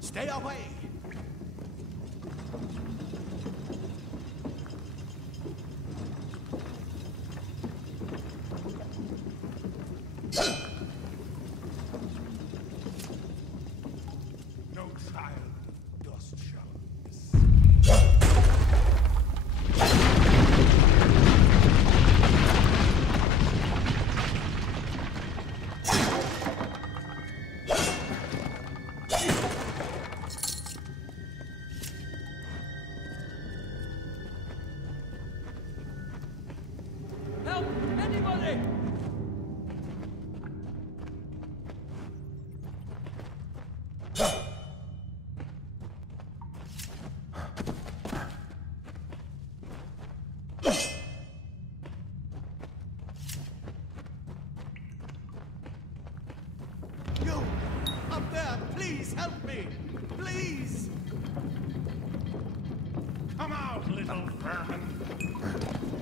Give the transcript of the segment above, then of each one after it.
Stay away! No trial dost show. Help! Anybody! You! Up there! Please help me! Please! Come out, little vermin!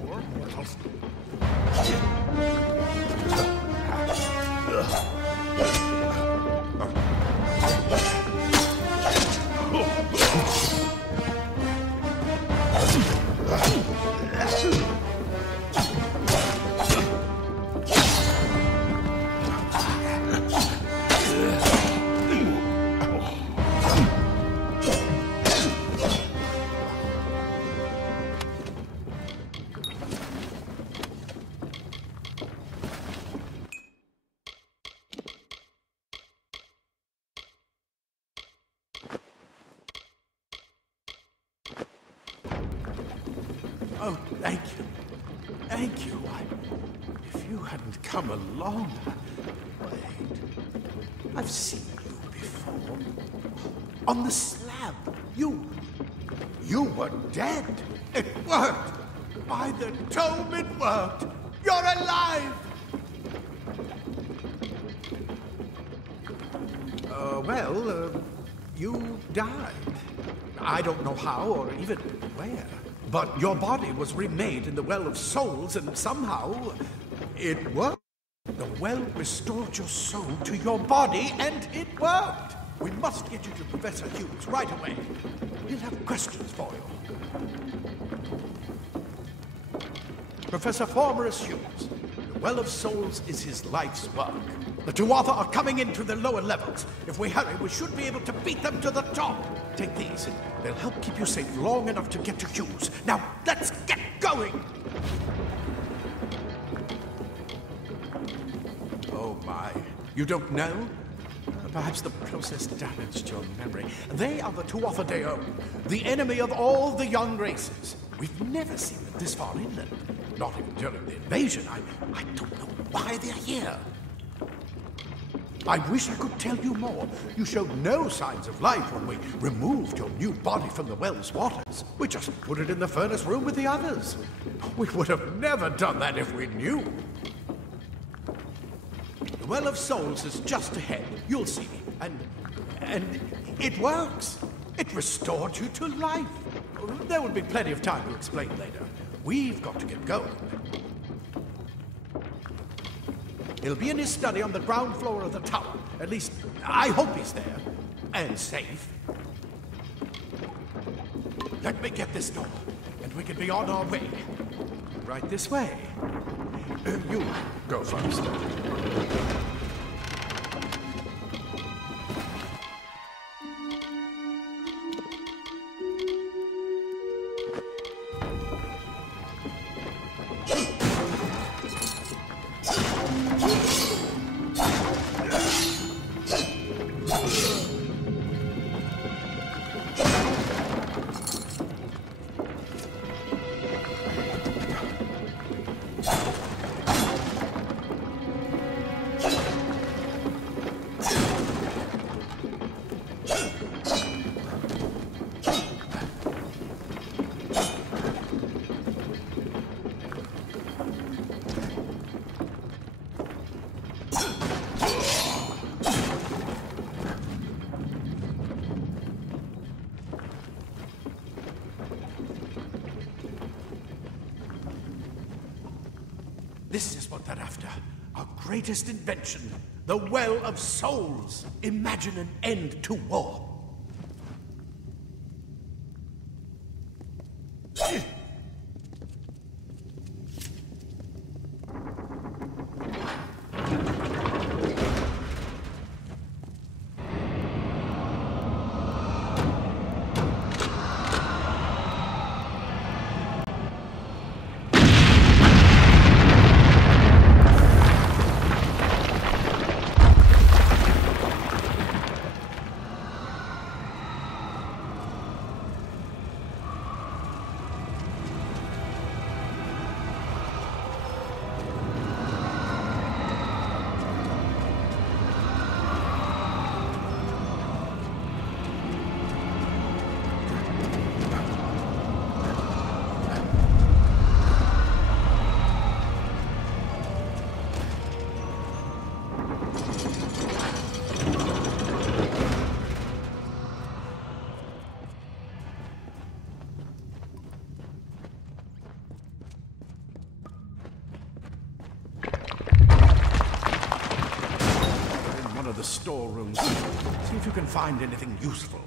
Or mortals. Oh, thank you. Thank you. If you hadn't come along... Wait. I've seen you before. On the slab. You were dead. It worked. By the tome, it worked. You're alive. You died. I don't know how or even where. But your body was remade in the Well of Souls, and somehow it worked. The well restored your soul to your body, and it worked. We must get you to Professor Hughes right away. He'll have questions for you. Professor Formerus Hughes, the Well of Souls is his life's work. The Tuatha are coming in through the lower levels. If we hurry, we should be able to beat them to the top. Take these, and they'll help keep you safe long enough to get to Hughes. Now, let's get going! Oh my, you don't know? Perhaps the process damaged your memory. They are the Tuatha Deo, the enemy of all the young races. We've never seen them this far inland. Not even during the invasion. I don't know why they're here. I wish I could tell you more. You showed no signs of life when we removed your new body from the well's waters. We just put it in the furnace room with the others. We would have never done that if we knew. The Well of Souls is just ahead. You'll see. And it works. It restored you to life. There will be plenty of time to explain later. We've got to get going. He'll be in his study on the ground floor of the tower. At least, I hope he's there. And safe. Let me get this door, and we can be on our way. Right this way. You go first. This is what they're after. Our greatest invention. The Well of Souls. Imagine an end to war. The storerooms. See if you can find anything useful.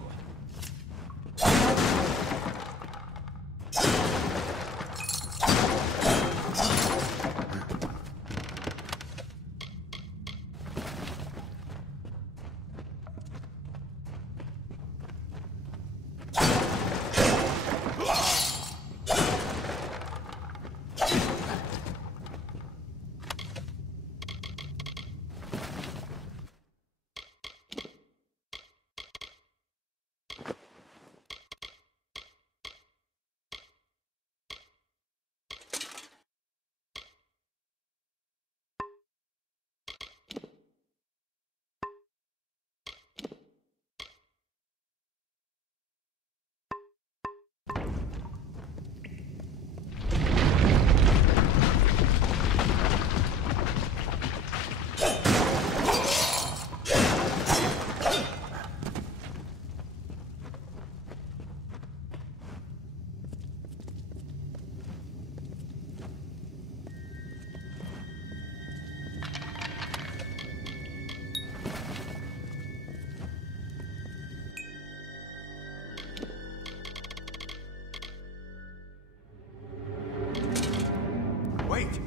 Wait!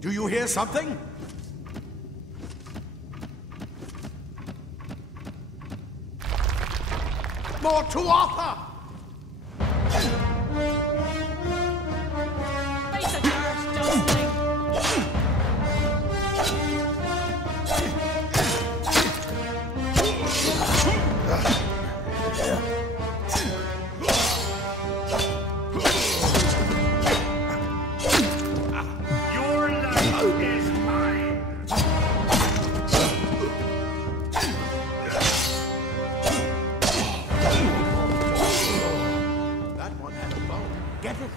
Do you hear something? More to Arthur! Face it, nurse, Jocelyn! Get it?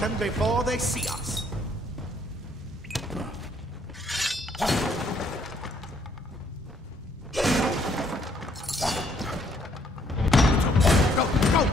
them before they see us. Go, go!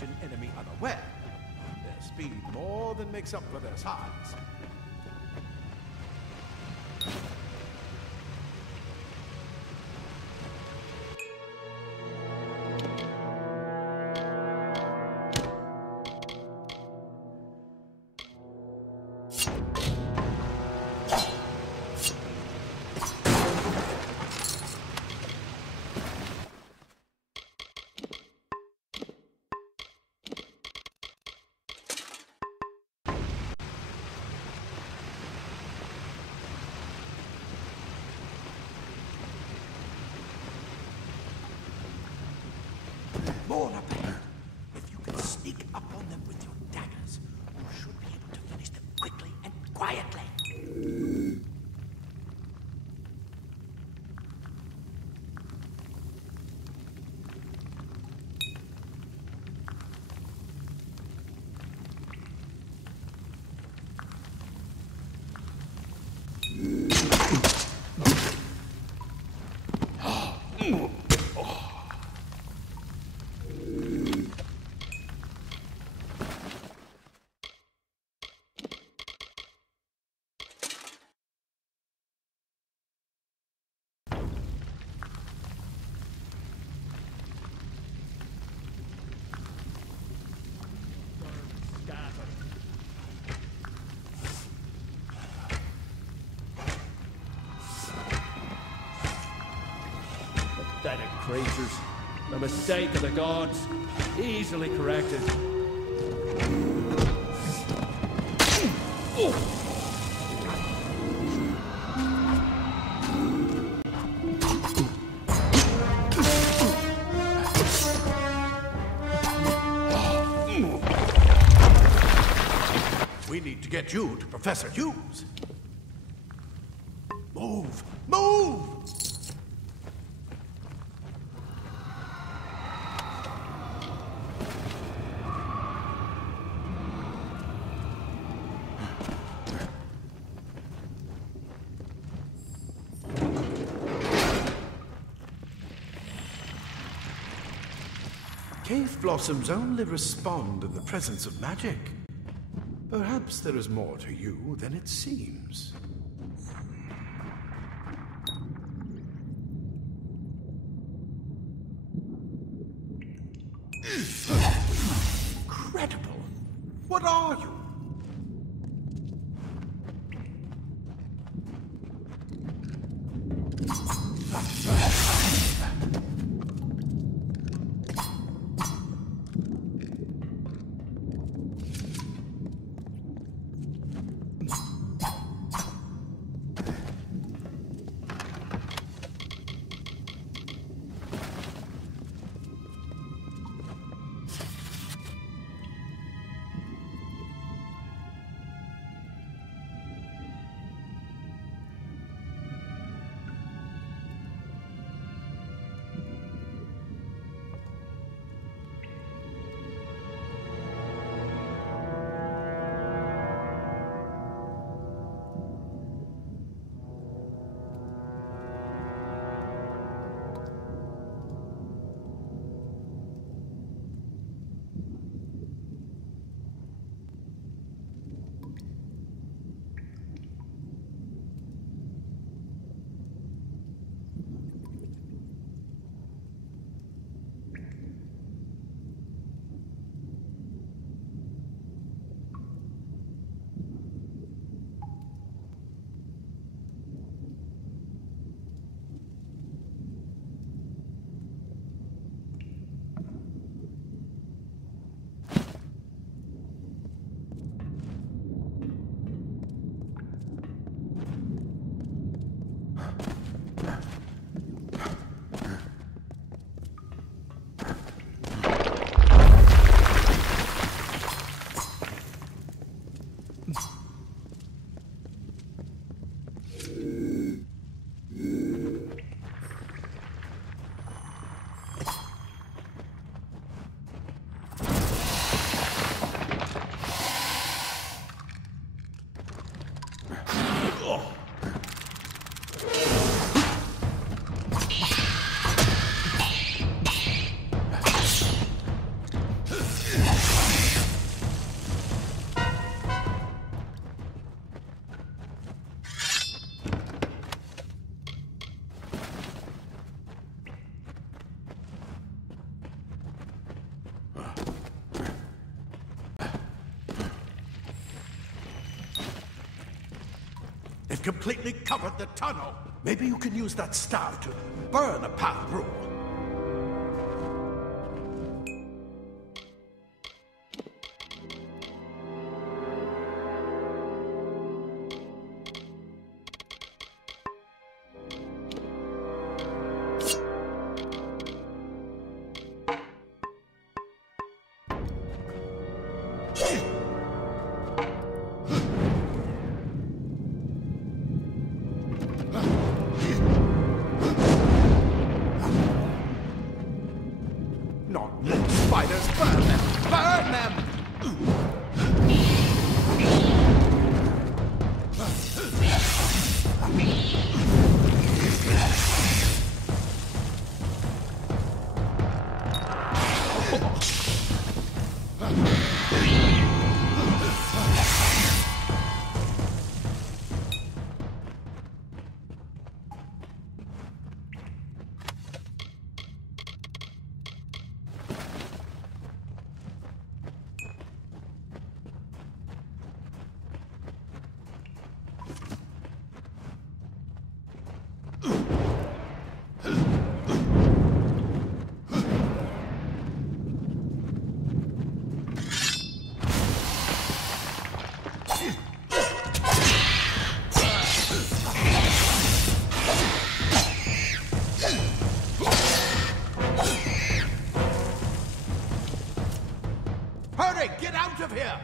An enemy unaware. Their speed more than makes up for their size. More up ahead. If you can sneak up on them with your daggers, you should be able to finish them quickly and quietly. Pathetic creatures. A mistake of the gods. Easily corrected. We need to get you to Professor Hughes. Move! Move! Cave blossoms only respond in the presence of magic. Perhaps there is more to you than it seems. Incredible! What are you? They've completely covered the tunnel. Maybe you can use that staff to burn a path through. Not more spiders! Burn them! Burn them! Hurry! Get out of here!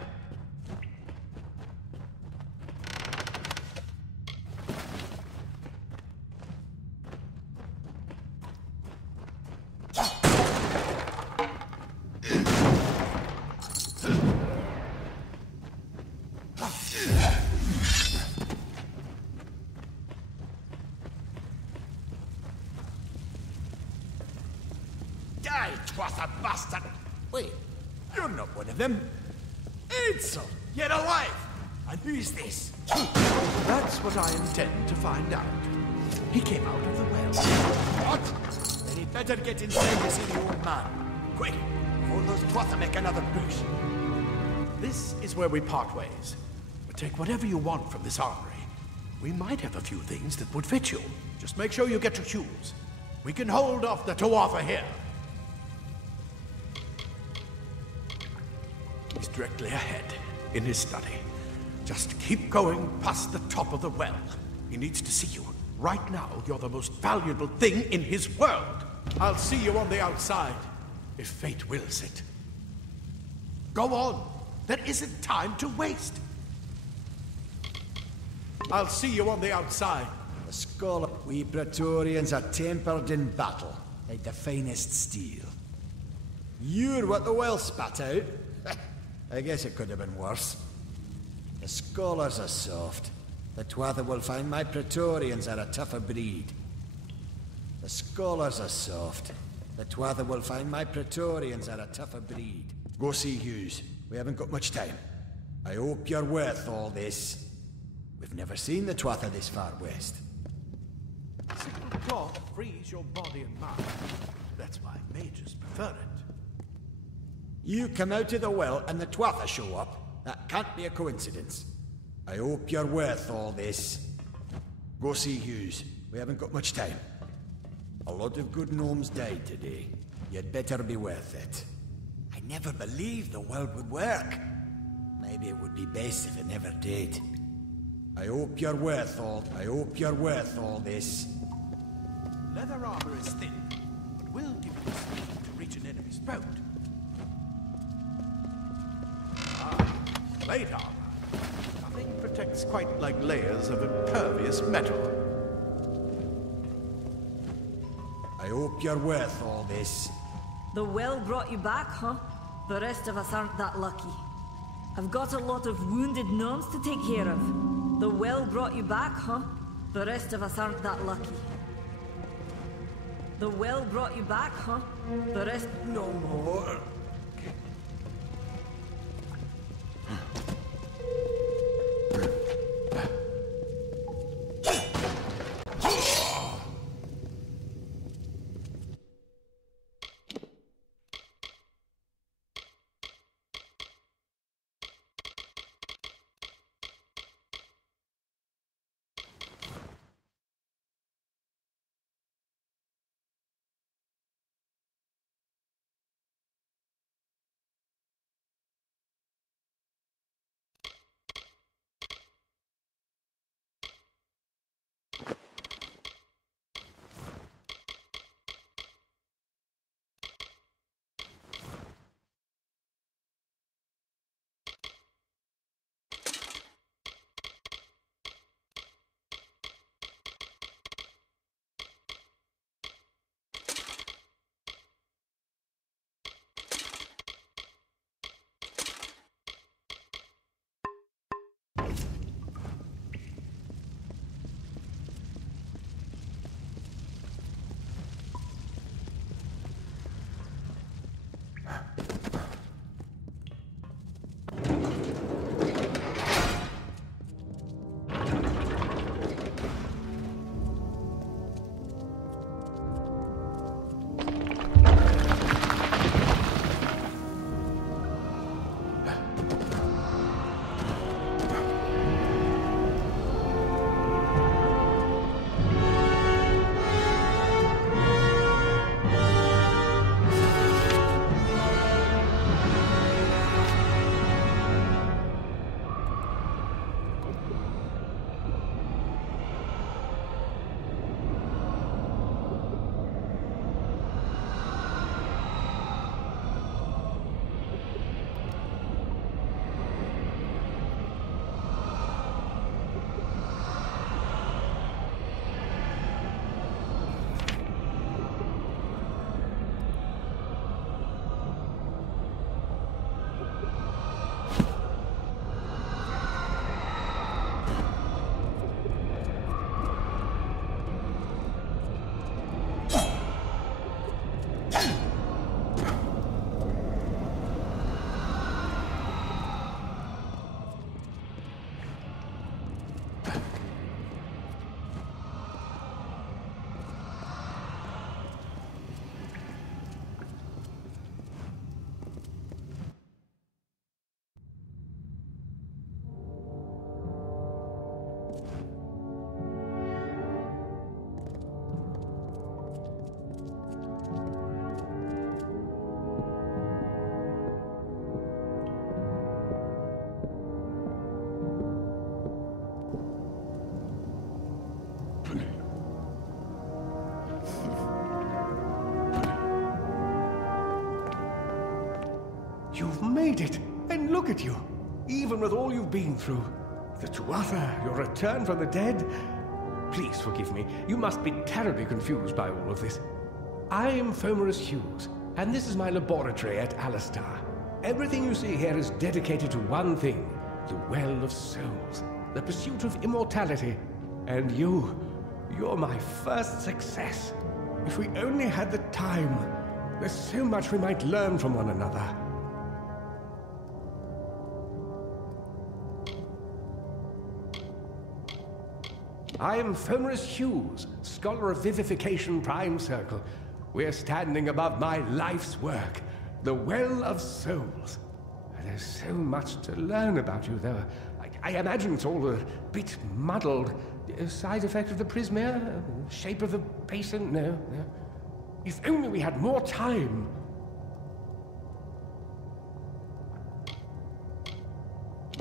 Die, 'twas a bastard! Wait, you're not one of them. Ansel! Get alive! And who's this? That's what I intend to find out. He came out of the well. What? Then he'd better get inside to see the old man. Quick, before those twats make another push. This is where we part ways. But take whatever you want from this armory. We might have a few things that would fit you. Just make sure you get your shoes. We can hold off the Tuatha here. He's directly ahead, in his study. Just keep going past the top of the well. He needs to see you. Right now, you're the most valuable thing in his world. I'll see you on the outside, if fate wills it. Go on. There isn't time to waste. I'll see you on the outside. The skull. We Praetorians are tempered in battle, like the finest steel. You're what the well spat out. I guess it could have been worse. The scholars are soft. The Tuatha will find my Praetorians are a tougher breed. The scholars are soft. The Tuatha will find my Praetorians are a tougher breed. Go see Hughes. We haven't got much time. I hope you're worth all this. We've never seen the Tuatha this far west. Simple talk frees your body and mind. That's why mages prefer it. You come out of the well and the Tuatha show up. That can't be a coincidence. I hope you're worth all this. Go see Hughes. We haven't got much time. A lot of good gnomes died today. You'd better be worth it. I never believed the world would work. Maybe it would be best if it never did. I hope you're worth all this. Leather armor is thin, but will give you the speed to reach an enemy's throat. Plate armor. Nothing protects quite like layers of impervious metal. I hope you're worth all this. The well brought you back, huh? The rest of us aren't that lucky. I've got a lot of wounded gnomes to take care of. The well brought you back, huh? The rest of us aren't that lucky. The well brought you back, huh? The rest... No more. made it! And look at you! Even with all you've been through. The Tuatha, your return from the dead. Please forgive me. You must be terribly confused by all of this. I am Fomerus Hughes, and this is my laboratory at Alistar. Everything you see here is dedicated to one thing, the Well of Souls, the pursuit of immortality. And you're my first success. If we only had the time, there's so much we might learn from one another. I am Fomerus Hughes, Scholar of Vivification Prime Circle. We're standing above my life's work, the Well of Souls. There's so much to learn about you, though. I imagine it's all a bit muddled. A side effect of the prismere? Shape of the basin? No. If only we had more time.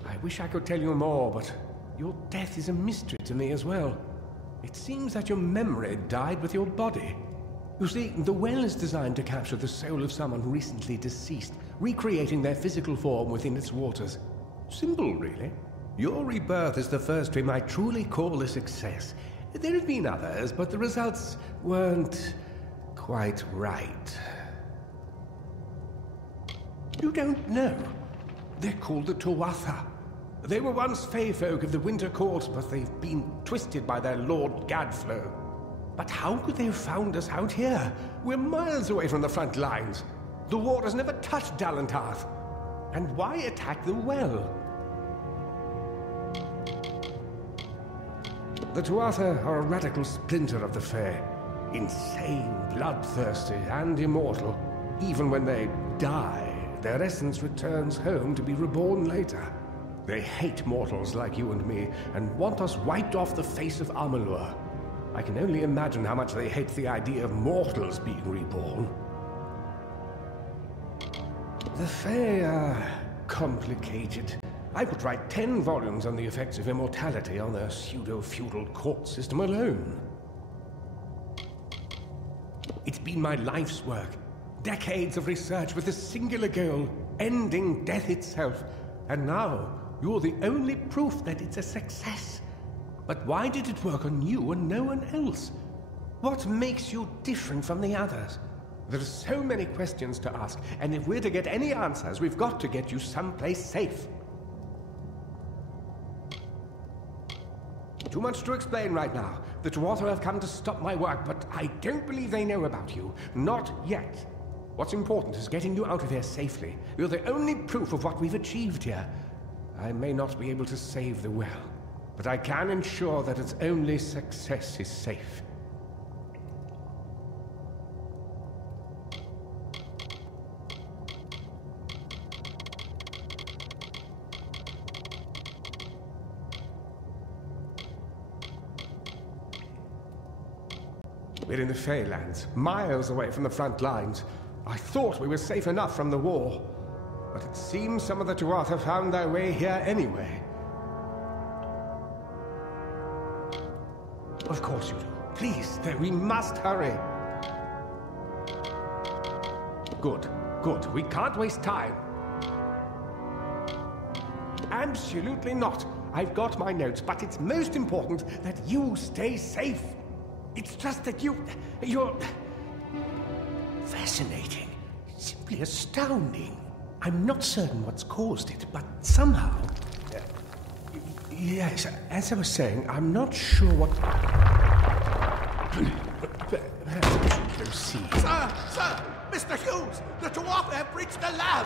I wish I could tell you more, but your death is a mystery to me as well. It seems that your memory died with your body. You see, the well is designed to capture the soul of someone recently deceased, recreating their physical form within its waters. Simple, really. Your rebirth is the first we might truly call a success. There have been others, but the results weren't quite right. You don't know. They're called the Tuatha. They were once Fey folk of the Winter Court, but they've been twisted by their Lord Gadflow. But how could they have found us out here? We're miles away from the front lines. The war has never touched Dalantarth. And why attack the well? The Tuatha are a radical splinter of the Fae. Insane, bloodthirsty, and immortal. Even when they die, their essence returns home to be reborn later. They hate mortals like you and me, and want us wiped off the face of Amalur. I can only imagine how much they hate the idea of mortals being reborn. The Fae are complicated. I could write 10 volumes on the effects of immortality on their pseudo-feudal court system alone. It's been my life's work. Decades of research with a singular goal, ending death itself. And now, you're the only proof that it's a success. But why did it work on you and no one else? What makes you different from the others? There are so many questions to ask, and if we're to get any answers, we've got to get you someplace safe. Too much to explain right now. The Tuatha have come to stop my work, but I don't believe they know about you. Not yet. What's important is getting you out of here safely. You're the only proof of what we've achieved here. I may not be able to save the well, but I can ensure that its only success is safe. We're in the Feylands, miles away from the front lines. I thought we were safe enough from the war, but it seems some of the Tuatha found their way here anyway. Of course you do. Please, we must hurry. Good. We can't waste time. Absolutely not. I've got my notes, but it's most important that you stay safe. It's just that you're fascinating. Simply astounding. I'm not certain what's caused it, but somehow... yes, as I was saying, I'm not sure what... Perhaps I should proceed. Sir! Mr. Hughes! The Tuatha have breached the lab!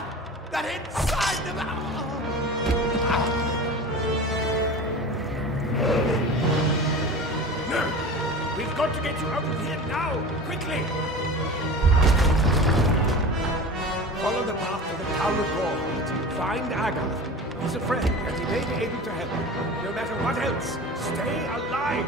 They're inside the lab! No! We've got to get you out of here now! Quickly! Follow the path to the town of Gorhart. Find Agath. He's a friend, and he may be able to help you. No matter what else, stay alive!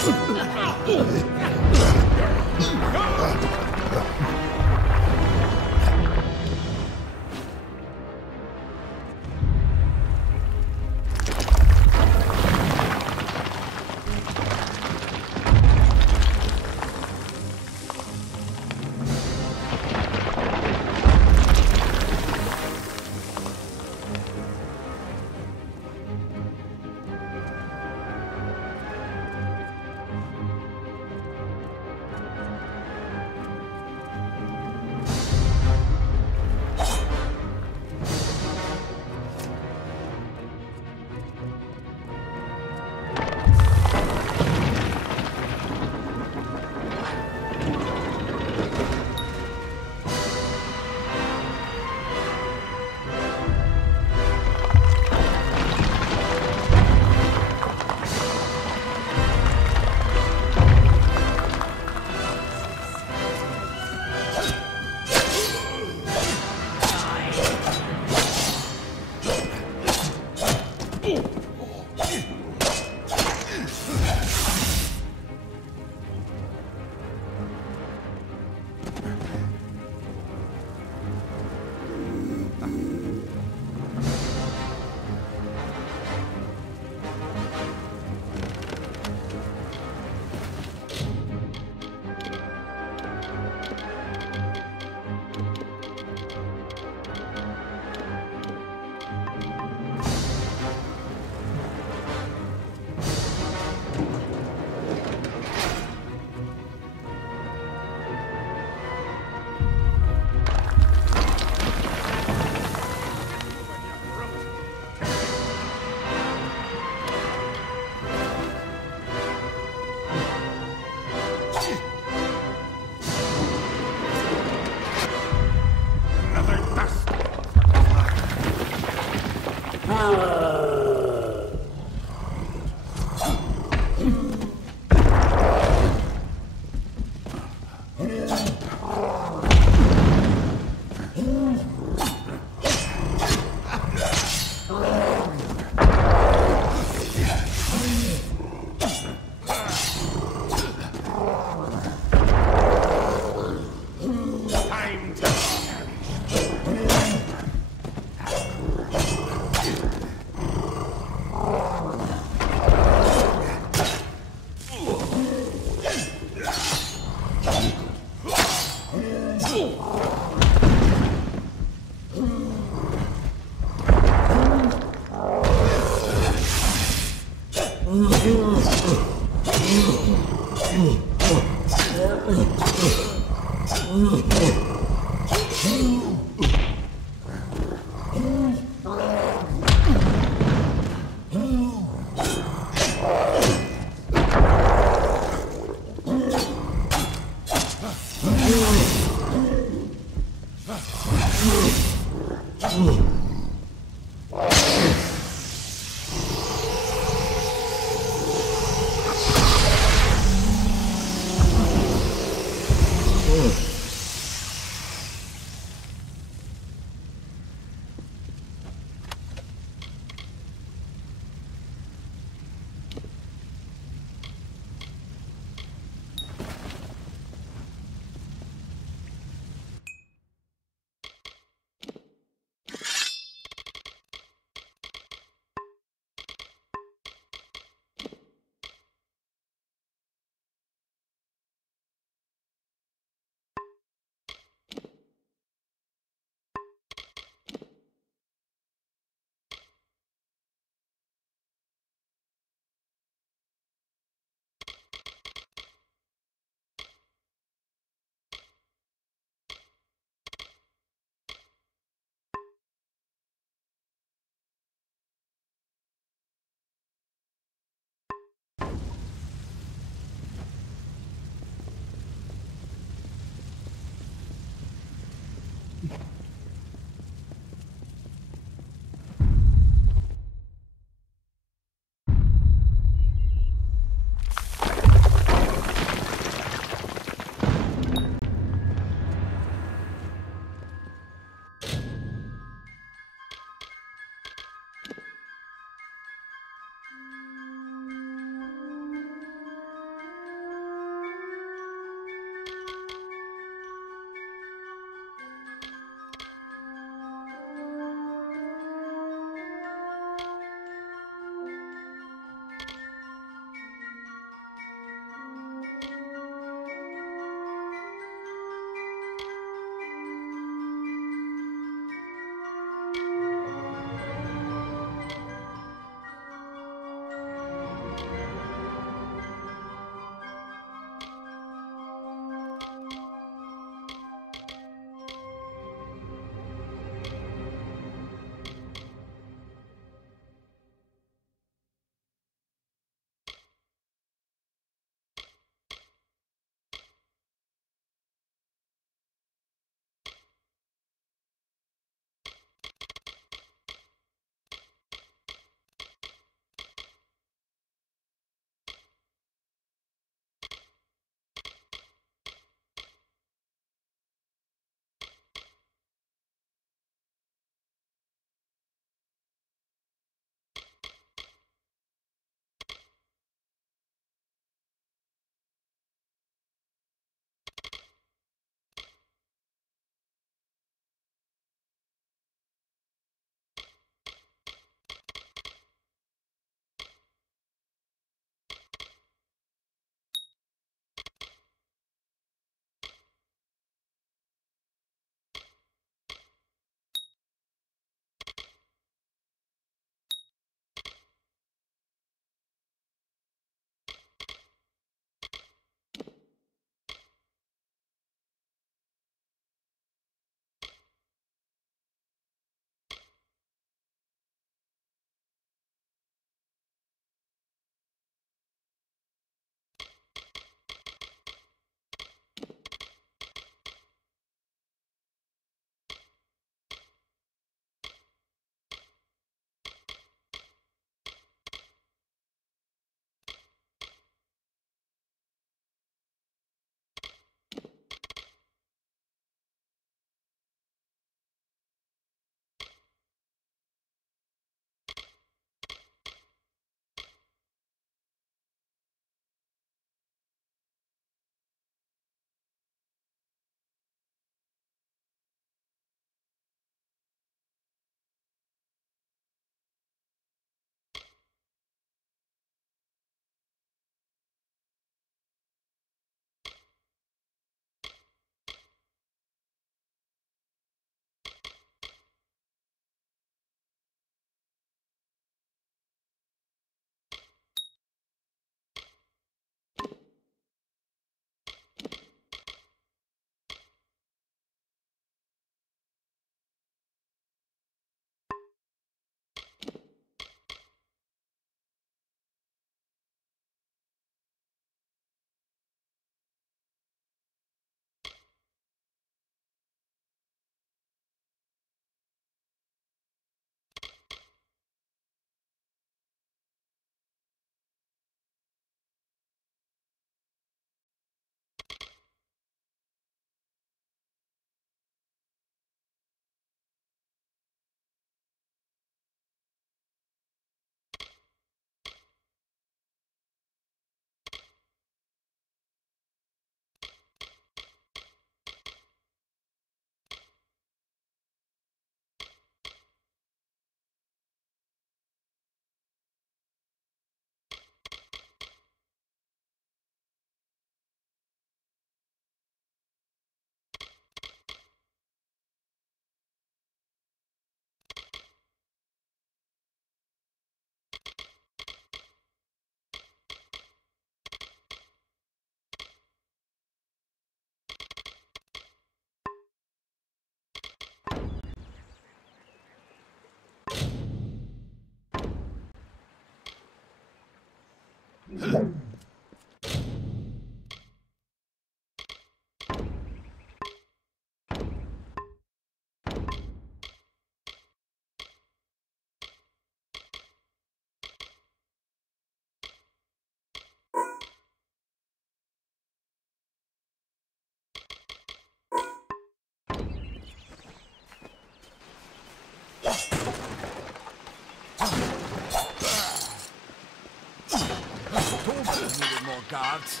Told me I needed more guards.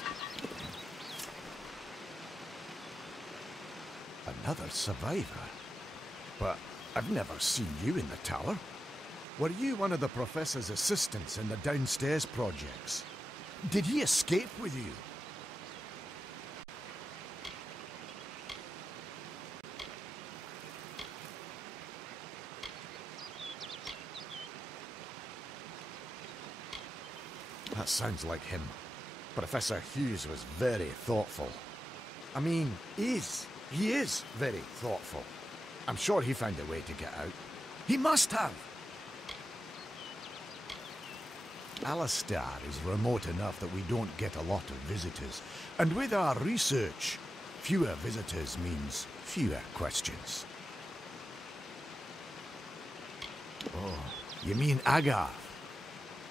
Another survivor? But I've never seen you in the tower. Were you one of the Professor's assistants in the downstairs projects? Did he escape with you? That sounds like him. Professor Hughes was very thoughtful. I mean, he is very thoughtful. I'm sure he found a way to get out. He must have! Alistair is remote enough that we don't get a lot of visitors. And with our research, fewer visitors means fewer questions. Oh, you mean Agar?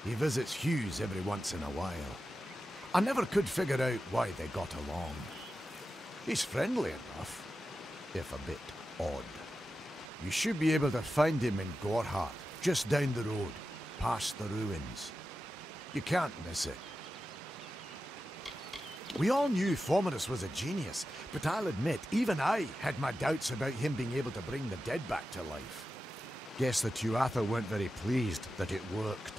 He visits Hughes every once in a while. I never could figure out why they got along. He's friendly enough, if a bit odd. You should be able to find him in Gorhart, just down the road, past the ruins. You can't miss it. We all knew Fomerus was a genius, but I'll admit, even I had my doubts about him being able to bring the dead back to life. Guess the Tuatha weren't very pleased that it worked.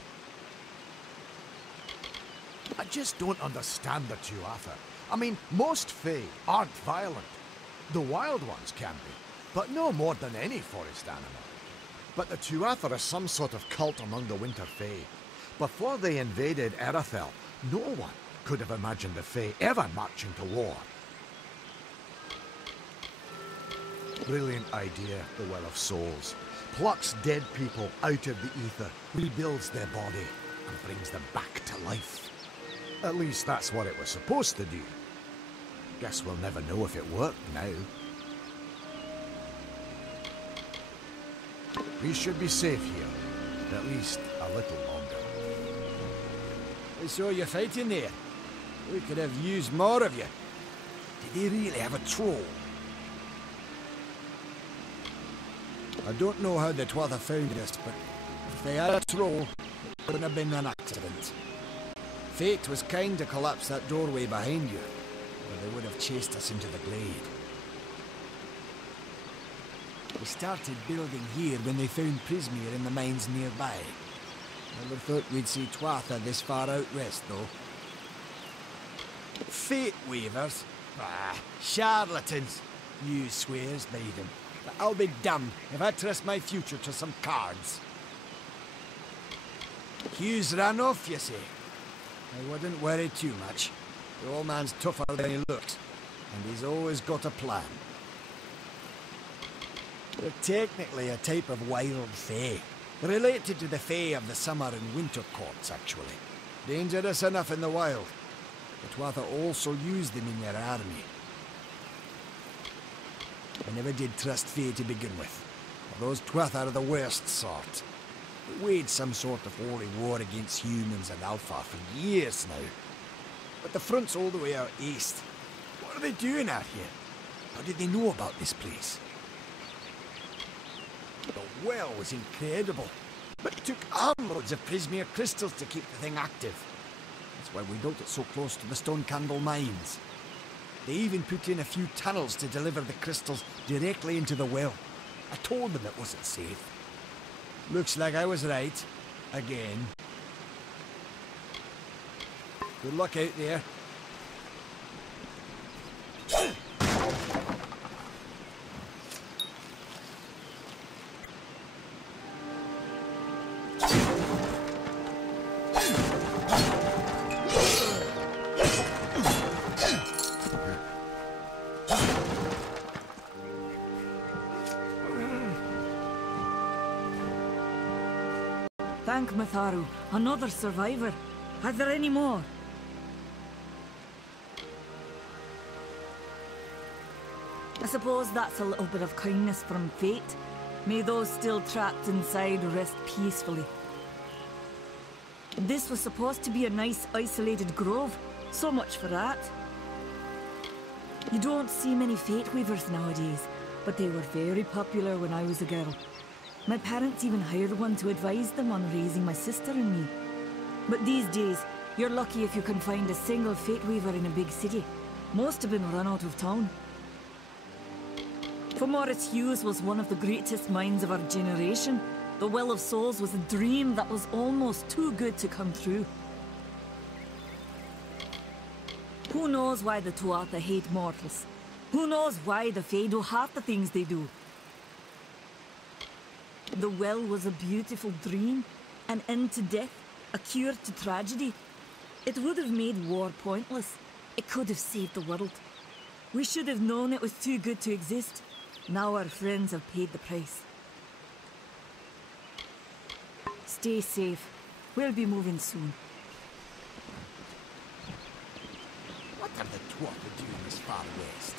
I just don't understand the Tuatha. I mean, most Fae aren't violent. The wild ones can be, but no more than any forest animal. But the Tuatha are some sort of cult among the Winter Fae. Before they invaded Erethel, no one could have imagined the Fae ever marching to war. Brilliant idea, the Well of Souls. Plucks dead people out of the ether, rebuilds their body, and brings them back to life. At least that's what it was supposed to do. Guess we'll never know if it worked now. We should be safe here, at least a little longer. I saw you fighting there. We could have used more of you. Did they really have a troll? I don't know how the Tuatha found us, but if they had a troll, it wouldn't have been an accident. Fate was kind to collapse that doorway behind you, or they would have chased us into the glade. We started building here when they found Prismeer in the mines nearby. Never thought we'd see Tuatha this far out west, though. Fate weavers? Ah, charlatans. You swears by them. But I'll be damned if I trust my future to some cards. Hughes ran off, you say? I wouldn't worry too much. The old man's tougher than he looks, and he's always got a plan. They're technically a type of wild fae. Related to the fae of the summer and winter courts, actually. Dangerous enough in the wild. The Tuatha also use them in their army. I never did trust fae to begin with. Those Tuatha are the worst sort. They waged some sort of holy war against humans and Alpha for years now. But the front's all the way out east. What are they doing out here? How did they know about this place? The well was incredible, but it took armloads of Prismeer crystals to keep the thing active. That's why we built it so close to the Stone Candle mines. They even put in a few tunnels to deliver the crystals directly into the well. I told them it wasn't safe. Looks like I was right. Again. Good luck out there. Thank Matharu, another survivor. Are there any more? I suppose that's a little bit of kindness from fate. May those still trapped inside rest peacefully. This was supposed to be a nice isolated grove. So much for that. You don't see many fate weavers nowadays, but they were very popular when I was a girl. My parents even hired one to advise them on raising my sister and me. But these days, you're lucky if you can find a single fate weaver in a big city. Most have been run out of town. For Morris Hughes was one of the greatest minds of our generation. The Well of Souls was a dream that was almost too good to come true. Who knows why the Tuatha hate mortals? Who knows why the Fae do half the things they do? The well was a beautiful dream, an end to death, a cure to tragedy. It would have made war pointless. It could have saved the world. We should have known it was too good to exist. Now our friends have paid the price. Stay safe. We'll be moving soon. What are the Tuatha doing this far west?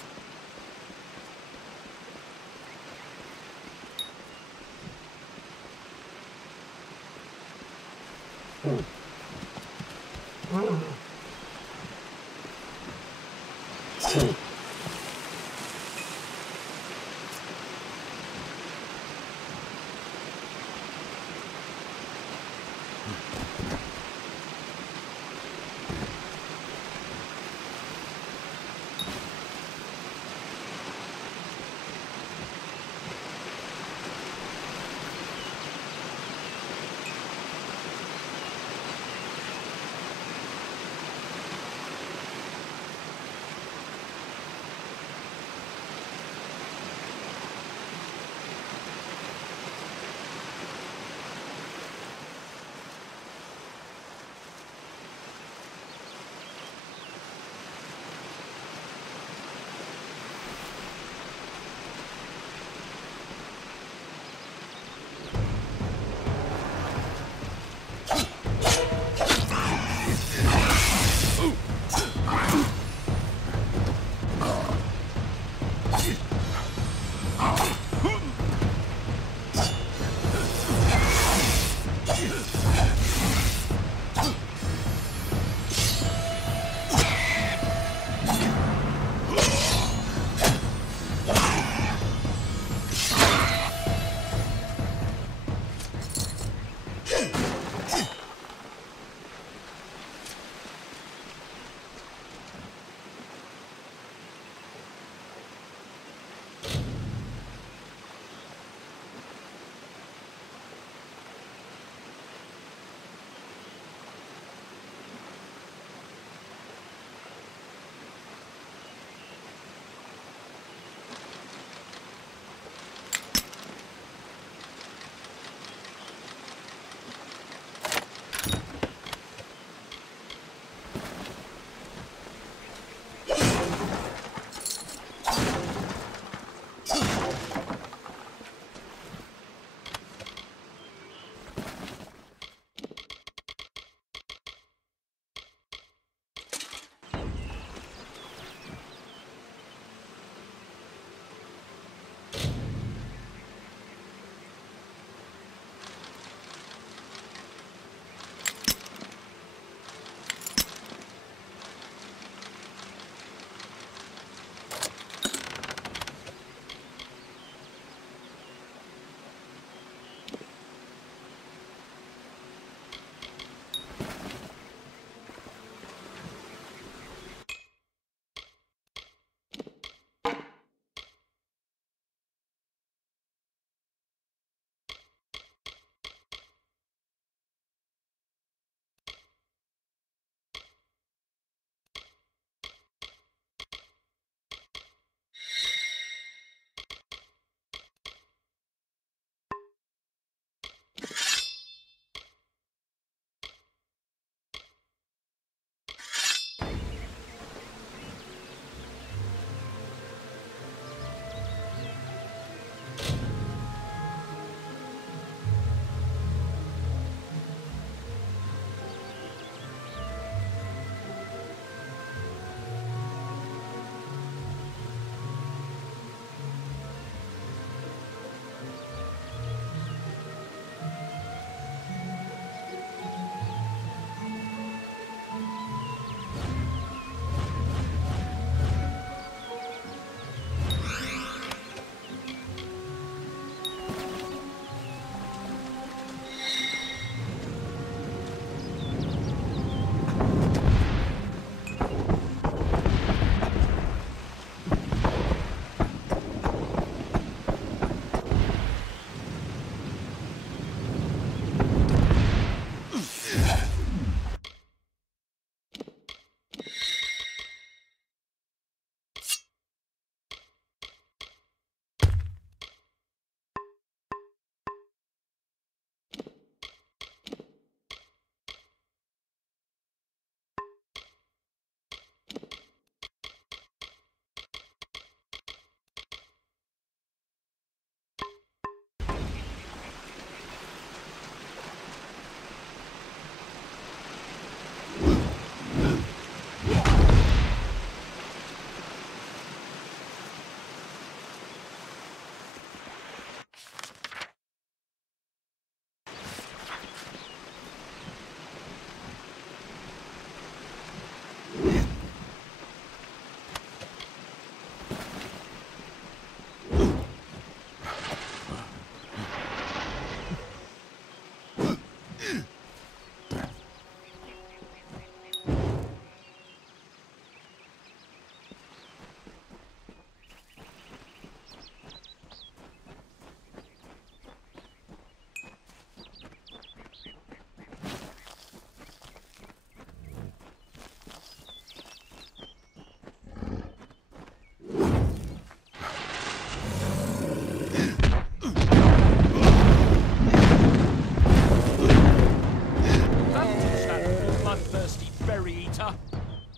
berry eater.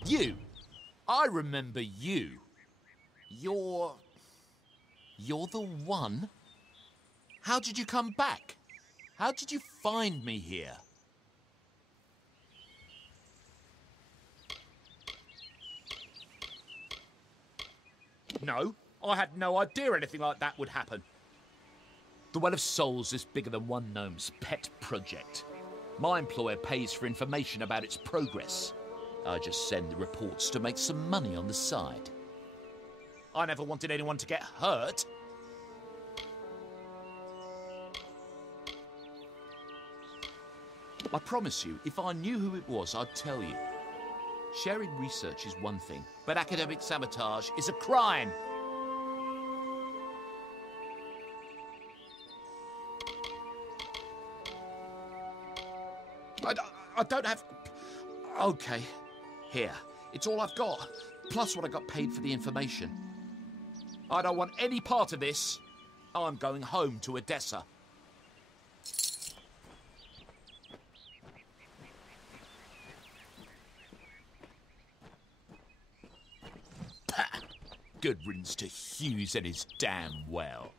You. I remember you. You're the one? How did you come back? How did you find me here? No, I had no idea anything like that would happen. The Well of Souls is bigger than one gnome's pet project. My employer pays for information about its progress. I just send the reports to make some money on the side. I never wanted anyone to get hurt. I promise you, if I knew who it was, I'd tell you. Sharing research is one thing, but academic sabotage is a crime. I don't have... Okay, here. It's all I've got, plus what I got paid for the information. I don't want any part of this. I'm going home to Odessa. Pah! Good riddance to Hughes and his damn well.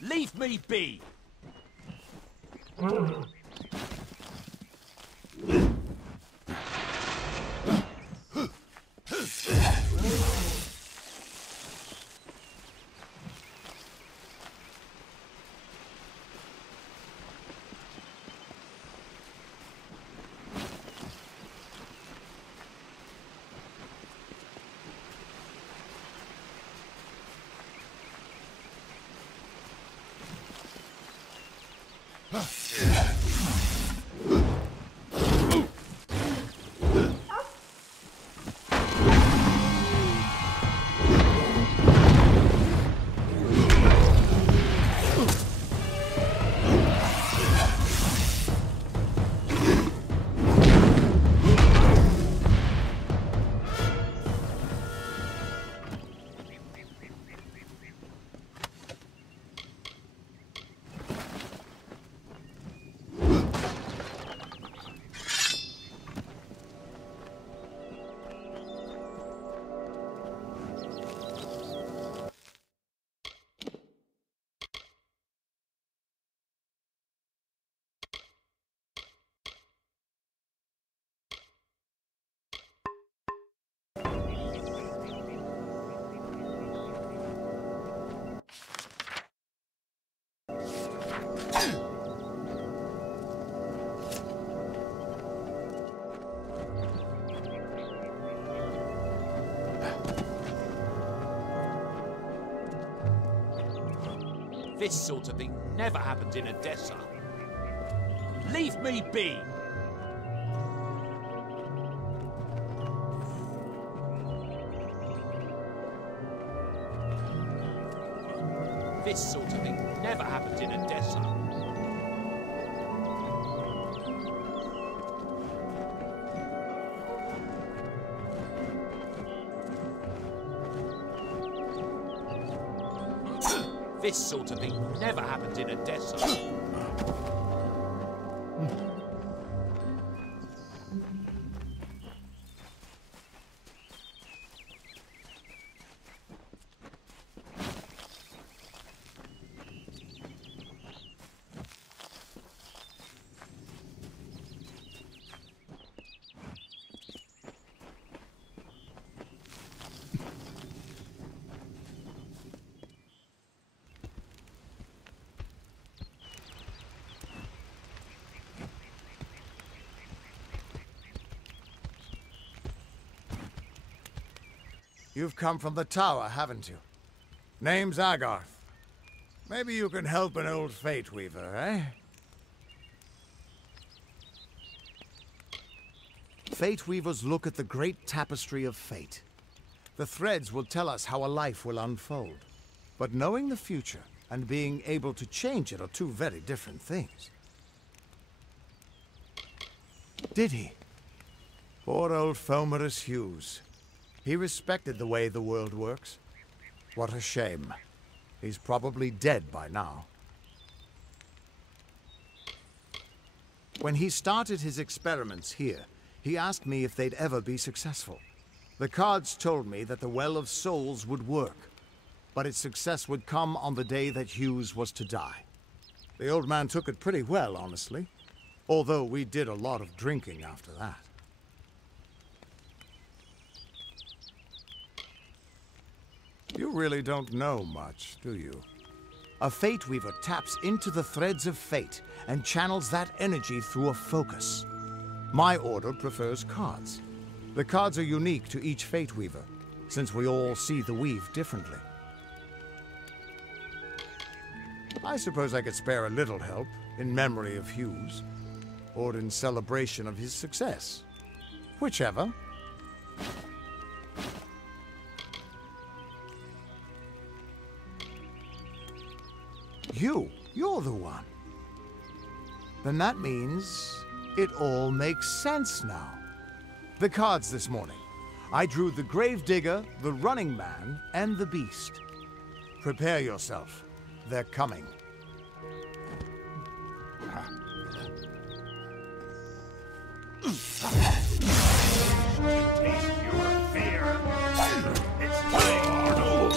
Leave me be! This sort of thing never happened in Odessa. Leave me be! This sort of thing never happened in Odessa. This sort of thing never happened in Odessa. You've come from the tower, haven't you? Name's Agarth. Maybe you can help an old Fate Weaver, eh? Fate Weavers look at the great tapestry of fate. The threads will tell us how a life will unfold. But knowing the future and being able to change it are two very different things. Did he? Poor old Fomerus Hughes. He respected the way the world works. What a shame. He's probably dead by now. When he started his experiments here, he asked me if they'd ever be successful. The cards told me that the Well of Souls would work, but its success would come on the day that Hughes was to die. The old man took it pretty well, honestly, although we did a lot of drinking after that. You really don't know much, do you? A Fate Weaver taps into the threads of fate and channels that energy through a focus. My order prefers cards. The cards are unique to each Fate Weaver, since we all see the weave differently. I suppose I could spare a little help in memory of Hughes, or in celebration of his success. Whichever. You're the one. Then that means it all makes sense now. The cards this morning. I drew the Gravedigger, the Running Man, and the Beast. Prepare yourself. They're coming. Taste your fear. It's time, Arnold.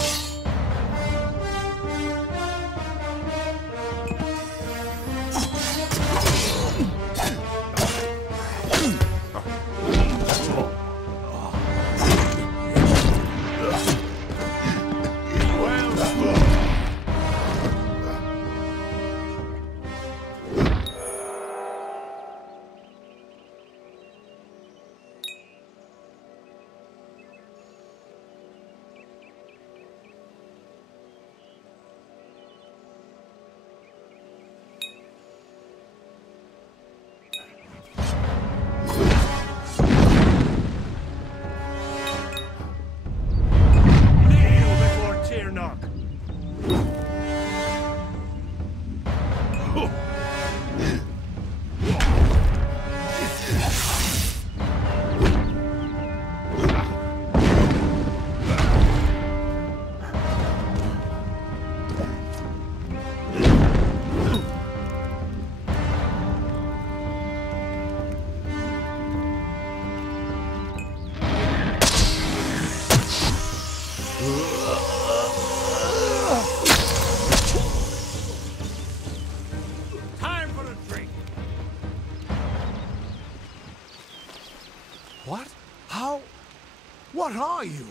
What are you?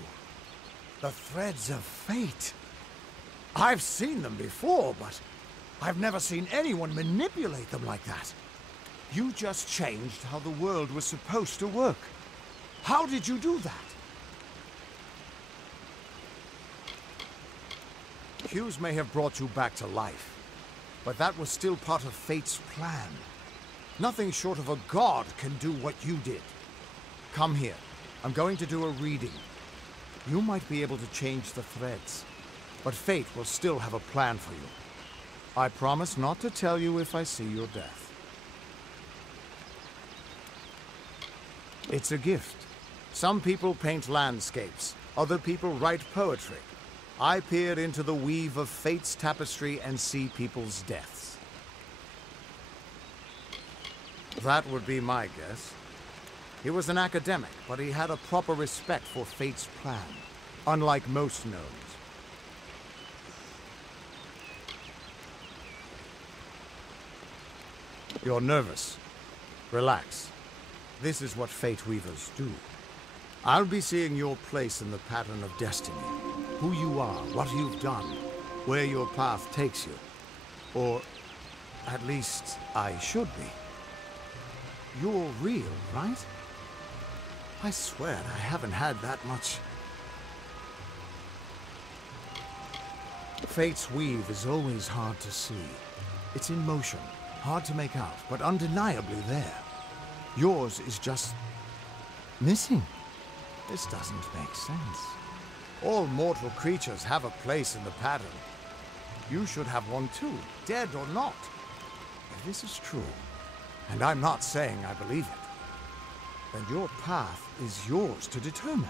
The threads of fate. I've seen them before, but I've never seen anyone manipulate them like that. You just changed how the world was supposed to work. How did you do that? Hughes may have brought you back to life, but that was still part of fate's plan. Nothing short of a god can do what you did. Come here. I'm going to do a reading. You might be able to change the threads, but fate will still have a plan for you. I promise not to tell you if I see your death. It's a gift. Some people paint landscapes, other people write poetry. I peer into the weave of fate's tapestry and see people's deaths. That would be my guess. He was an academic, but he had a proper respect for fate's plan, unlike most gnomes. You're nervous. Relax. This is what Fate Weavers do. I'll be seeing your place in the pattern of destiny. Who you are, what you've done, where your path takes you. Or, at least, I should be. You're real, right? I swear I haven't had that much. Fate's weave is always hard to see. It's in motion, hard to make out, but undeniably there. Yours is just missing. This doesn't make sense. All mortal creatures have a place in the pattern. You should have one too, dead or not. If this is true, and I'm not saying I believe it, then your path is yours to determine.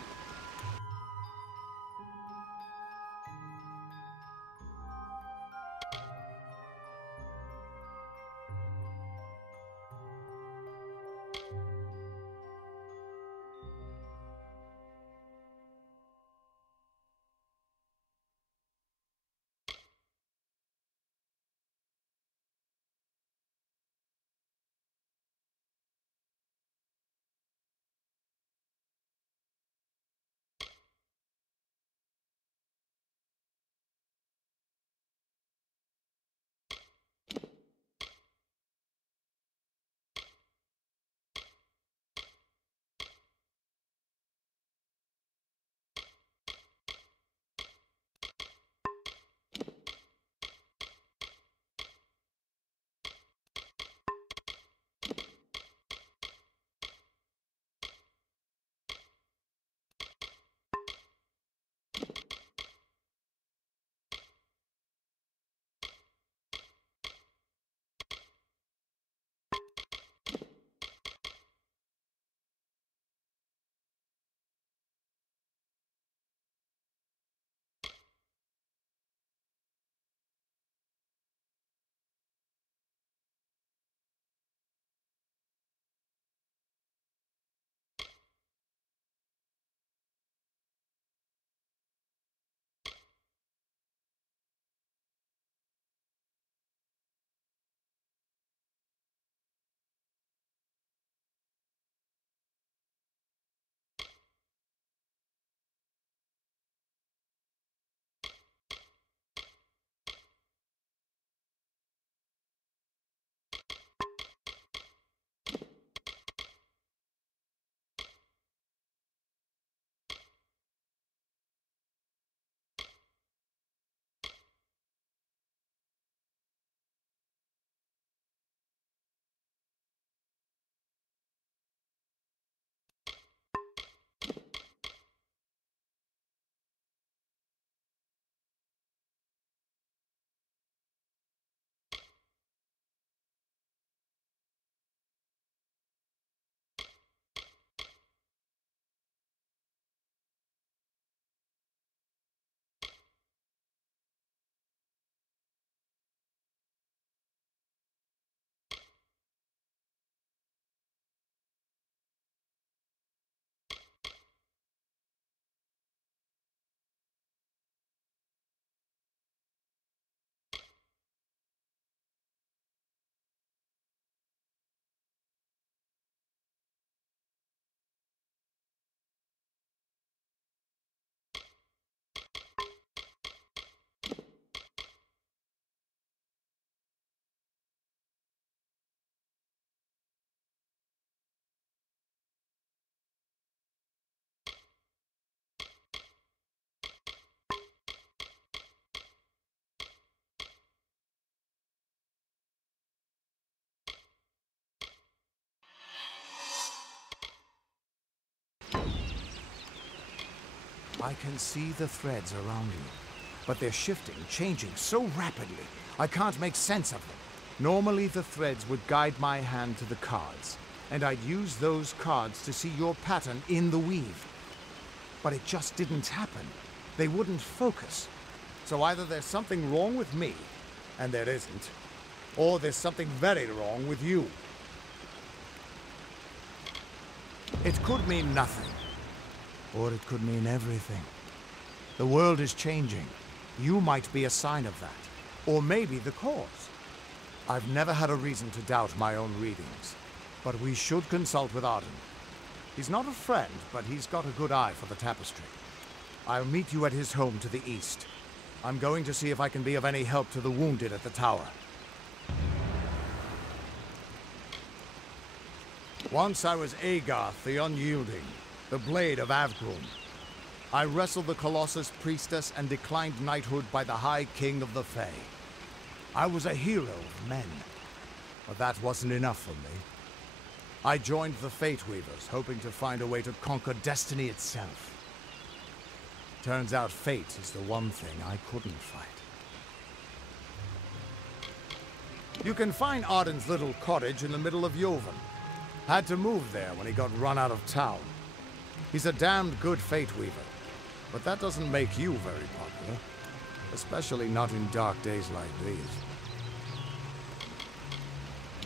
I can see the threads around you, but they're shifting, changing so rapidly, I can't make sense of them. Normally the threads would guide my hand to the cards, and I'd use those cards to see your pattern in the weave. But it just didn't happen. They wouldn't focus. So either there's something wrong with me, and there isn't, or there's something very wrong with you. It could mean nothing, or it could mean everything. The world is changing. You might be a sign of that, or maybe the cause. I've never had a reason to doubt my own readings, but we should consult with Arden. He's not a friend, but he's got a good eye for the tapestry. I'll meet you at his home to the east. I'm going to see if I can be of any help to the wounded at the tower. Once I was Agarth the Unyielding, the Blade of Avgrim. I wrestled the Colossus Priestess and declined knighthood by the High King of the Fae. I was a hero of men, but that wasn't enough for me. I joined the Fate Weavers, hoping to find a way to conquer destiny itself. Turns out fate is the one thing I couldn't fight. You can find Arden's little cottage in the middle of Joven. Had to move there when he got run out of town. He's a damned good Fate Weaver, but that doesn't make you very popular. Especially not in dark days like these.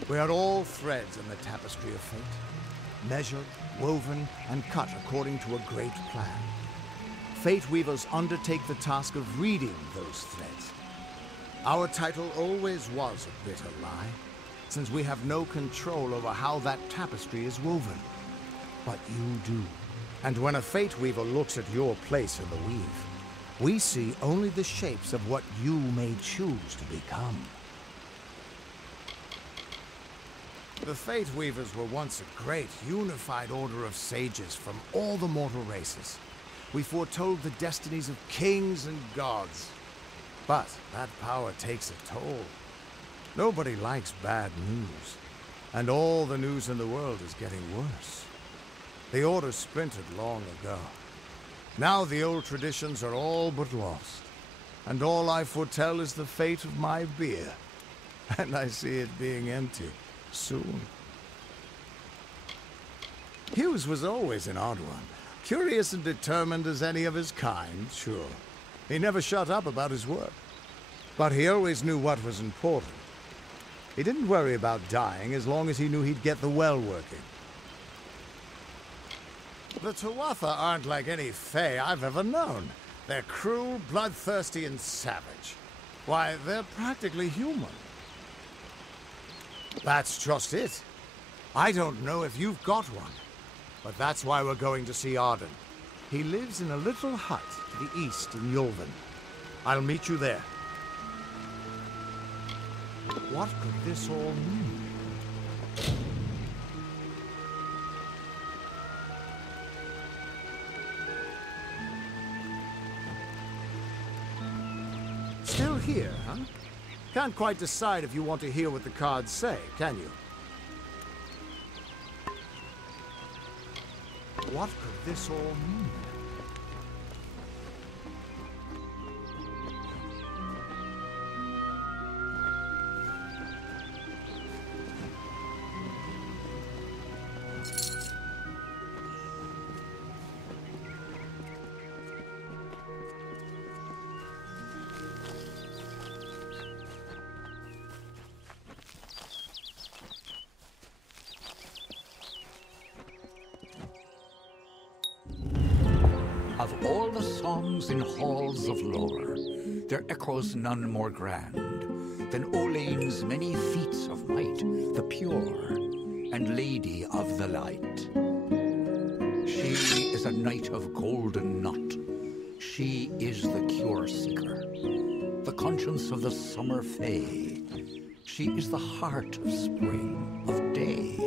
We are all threads in the tapestry of fate, measured, woven, and cut according to a great plan. Fate Weavers undertake the task of reading those threads. Our title always was a bitter lie, since we have no control over how that tapestry is woven. But you do. And when a Fate Weaver looks at your place in the weave, we see only the shapes of what you may choose to become. The Fate Weavers were once a great, unified order of sages from all the mortal races. We foretold the destinies of kings and gods. But that power takes a toll. Nobody likes bad news. And all the news in the world is getting worse. The Order splintered long ago. Now the old traditions are all but lost. And all I foretell is the fate of my beer. And I see it being empty soon. Hughes was always an odd one. Curious and determined as any of his kind, sure. He never shut up about his work. But he always knew what was important. He didn't worry about dying as long as he knew he'd get the well working. The Tuatha aren't like any Fae I've ever known. They're cruel, bloodthirsty, and savage. Why, they're practically human. That's just it. I don't know if you've got one. But that's why we're going to see Arden. He lives in a little hut to the east in Joven. I'll meet you there. What could this all mean? Still here, huh? Can't quite decide if you want to hear what the cards say, can you? What could this all mean? Of all the songs in halls of lore, there echoes none more grand than Olain's many feats of might, the pure and lady of the light. She is a knight of golden knot. She is the cure seeker, the conscience of the summer fae. She is the heart of spring, of day.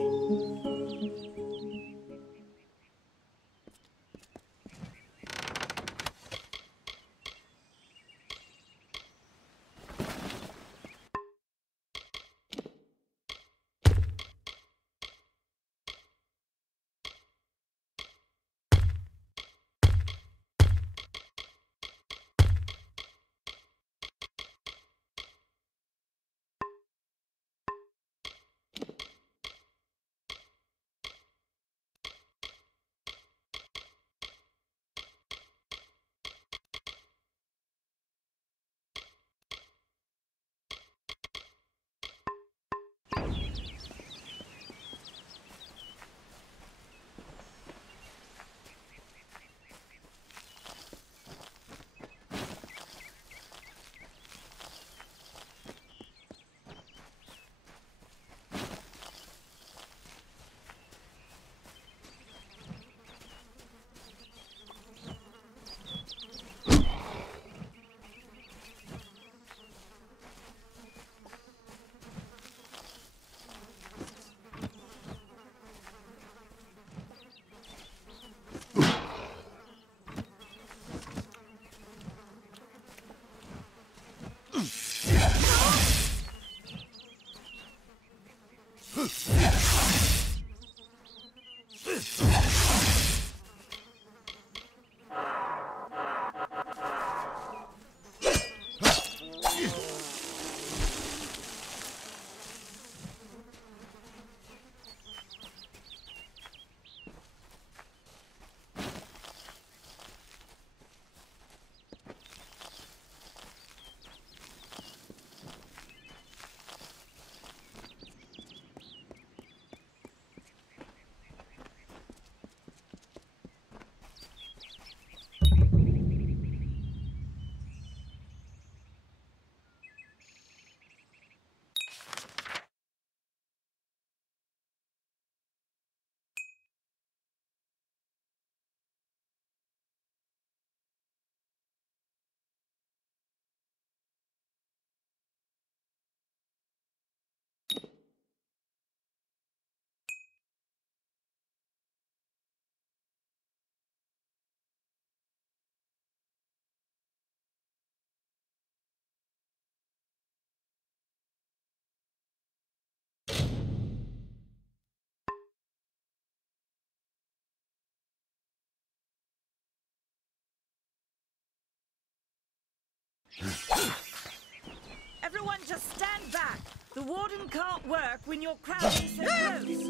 Everyone just stand back. The warden can't work when you're crowding so close.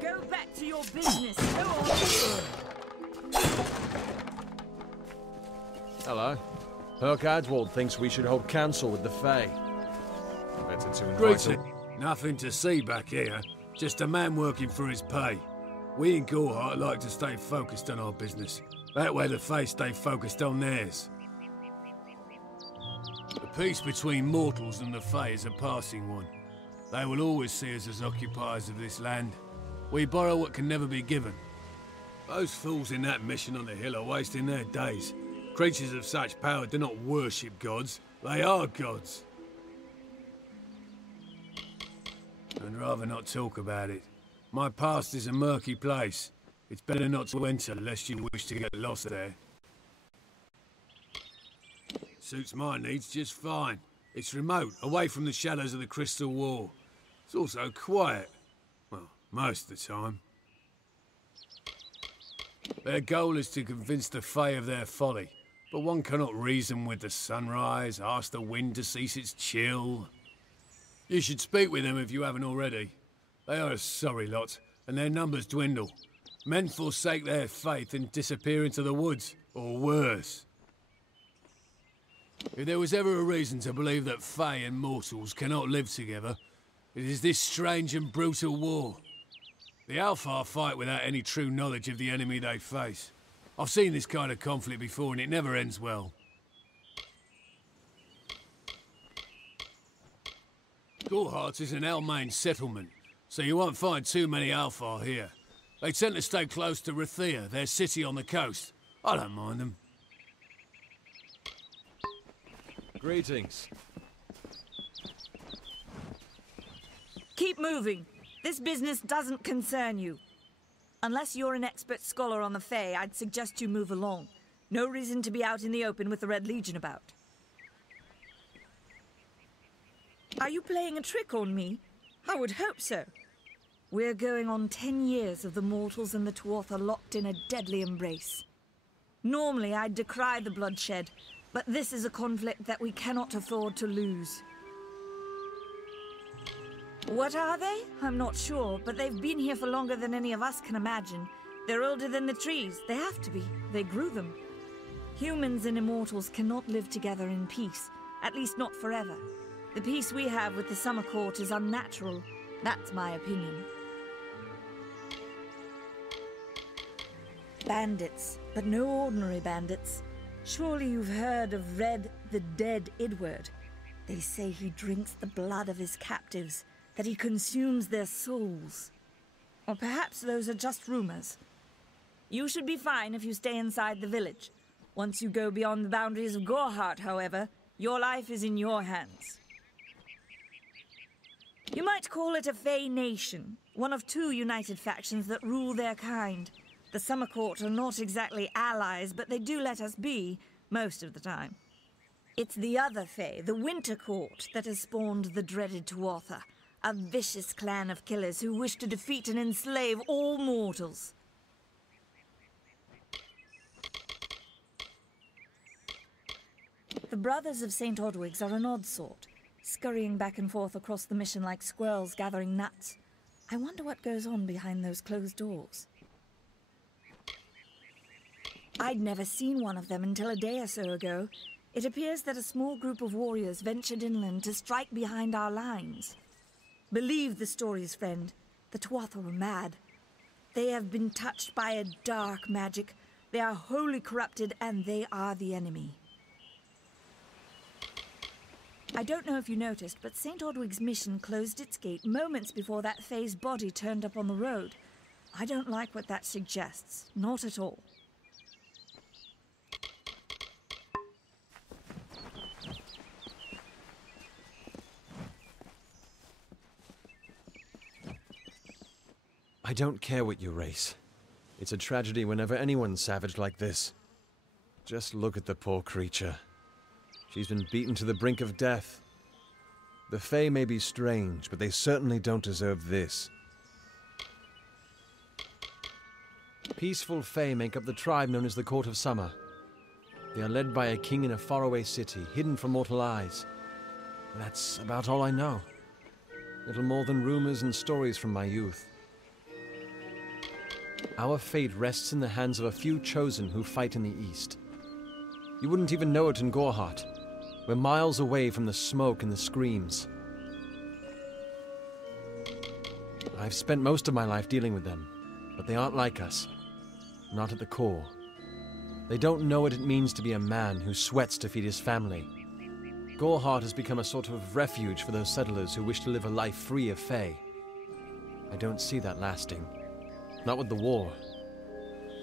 Go back to your business. Go on. Hello. Herc Adwald thinks we should hold council with the Fae. Better to invite Greeting. him. Nothing to see back here. Just a man working for his pay. We in Gorhart like to stay focused on our business. That way the Fae stay focused on theirs. The peace between mortals and the Fae is a passing one. They will always see us as occupiers of this land. We borrow what can never be given. Those fools in that mission on the hill are wasting their days. Creatures of such power do not worship gods. They are gods. I'd rather not talk about it. My past is a murky place. It's better not to enter lest you wish to get lost there. Suits my needs just fine. It's remote, away from the shadows of the Crystal War. It's also quiet. Well, most of the time. Their goal is to convince the Fae of their folly. But one cannot reason with the sunrise, ask the wind to cease its chill. You should speak with them if you haven't already. They are a sorry lot, and their numbers dwindle. Men forsake their faith and disappear into the woods, or worse. If there was ever a reason to believe that Fae and mortals cannot live together, it is this strange and brutal war. The Alfar fight without any true knowledge of the enemy they face. I've seen this kind of conflict before and it never ends well. Gorhart is an Almain settlement, so you won't find too many Alfar here. They tend to stay close to Rathia, their city on the coast. I don't mind them. Greetings. Keep moving. This business doesn't concern you. Unless you're an expert scholar on the Fae, I'd suggest you move along. No reason to be out in the open with the Red Legion about. Are you playing a trick on me? I would hope so. We're going on 10 years of the mortals and the Tuatha locked in a deadly embrace. Normally, I'd decry the bloodshed, but this is a conflict that we cannot afford to lose. What are they? I'm not sure, but they've been here for longer than any of us can imagine. They're older than the trees. They have to be. They grew them. Humans and immortals cannot live together in peace, at least not forever. The peace we have with the Summer Court is unnatural. That's my opinion. Bandits, but no ordinary bandits. Surely you've heard of Red the Dead Idward. They say he drinks the blood of his captives, that he consumes their souls. Or perhaps those are just rumors. You should be fine if you stay inside the village. Once you go beyond the boundaries of Gorhart, however, your life is in your hands. You might call it a Fae nation, one of two united factions that rule their kind. The Summer Court are not exactly allies, but they do let us be, most of the time. It's the other Fae, the Winter Court, that has spawned the dreaded Tuatha, a vicious clan of killers who wish to defeat and enslave all mortals. The Brothers of St. Odwig's are an odd sort, scurrying back and forth across the mission like squirrels gathering nuts. I wonder what goes on behind those closed doors. I'd never seen one of them until a day or so ago. It appears that a small group of warriors ventured inland to strike behind our lines. Believe the stories, friend. The Tuatha were mad. They have been touched by a dark magic. They are wholly corrupted, and they are the enemy. I don't know if you noticed, but St. Odwig's mission closed its gate moments before that Fae's body turned up on the road. I don't like what that suggests. Not at all. I don't care what you race. It's a tragedy whenever anyone's savage like this. Just look at the poor creature. She's been beaten to the brink of death. The Fae may be strange, but they certainly don't deserve this. Peaceful Fae make up the tribe known as the Court of Summer. They are led by a king in a faraway city, hidden from mortal eyes. That's about all I know. Little more than rumors and stories from my youth. Our fate rests in the hands of a few chosen who fight in the east. You wouldn't even know it in Gorhart. We're miles away from the smoke and the screams. I've spent most of my life dealing with them, but they aren't like us. Not at the core. They don't know what it means to be a man who sweats to feed his family. Gorhart has become a sort of refuge for those settlers who wish to live a life free of Fae. I don't see that lasting. Not with the war.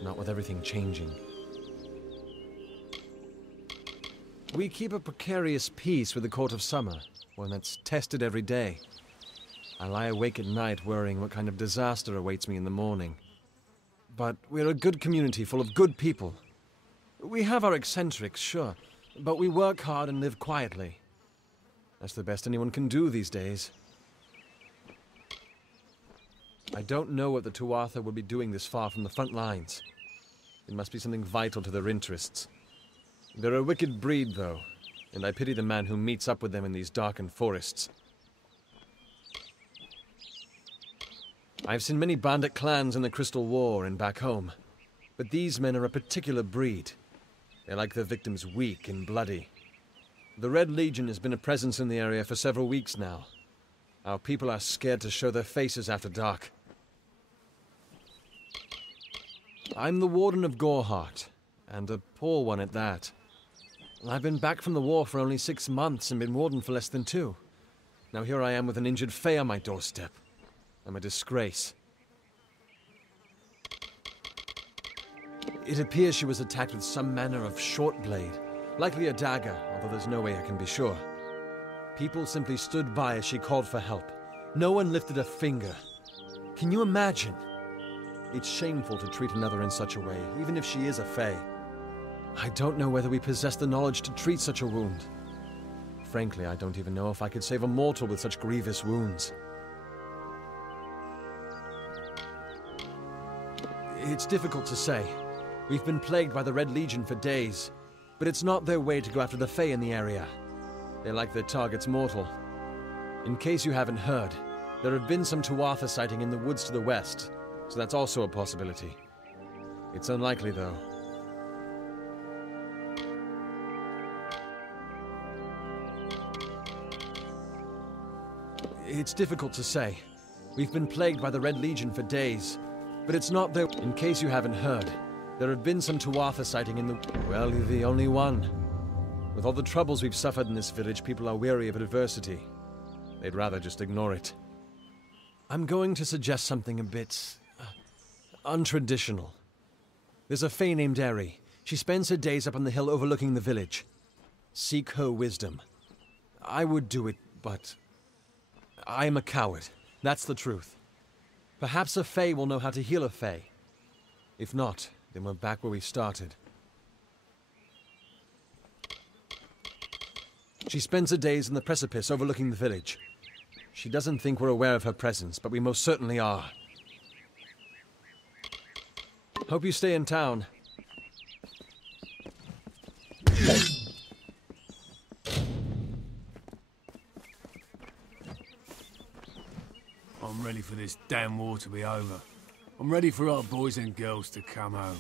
Not with everything changing. We keep a precarious peace with the Court of Summer, one that's tested every day. I lie awake at night worrying what kind of disaster awaits me in the morning. But we're a good community full of good people. We have our eccentrics, sure, but we work hard and live quietly. That's the best anyone can do these days. I don't know what the Tuatha will be doing this far from the front lines. It must be something vital to their interests. They're a wicked breed, though, and I pity the man who meets up with them in these darkened forests. I've seen many bandit clans in the Crystal War and back home, but these men are a particular breed. They like their victims weak and bloody. The Red Legion has been a presence in the area for several weeks now. Our people are scared to show their faces after dark. I'm the Warden of Gorhart, and a poor one at that. I've been back from the war for only 6 months and been Warden for less than 2. Now here I am with an injured Fae on my doorstep. I'm a disgrace. It appears she was attacked with some manner of short blade, likely a dagger, although there's no way I can be sure. People simply stood by as she called for help. No one lifted a finger. Can you imagine? It's shameful to treat another in such a way, even if she is a Fae. I don't know whether we possess the knowledge to treat such a wound. Frankly, I don't even know if I could save a mortal with such grievous wounds. It's difficult to say. We've been plagued by the Red Legion for days, but it's not their way to go after the Fae in the area. They like their targets mortal. In case you haven't heard, there have been some Tuatha sighting in the woods to the west, so that's also a possibility. It's unlikely, though. It's difficult to say. We've been plagued by the Red Legion for days, but it's not their... In case you haven't heard, there have been some Tuatha sighting in the... Well, you're the only one. With all the troubles we've suffered in this village, people are weary of adversity. They'd rather just ignore it. I'm going to suggest something a bit... untraditional. There's a Fae named Eri. She spends her days up on the hill overlooking the village. Seek her wisdom. I would do it, but... I am a coward. That's the truth. Perhaps a Fae will know how to heal a Fae. If not, then we're back where we started. She spends her days in the precipice overlooking the village. She doesn't think we're aware of her presence, but we most certainly are. Hope you stay in town. I'm ready for this damn war to be over. I'm ready for our boys and girls to come home.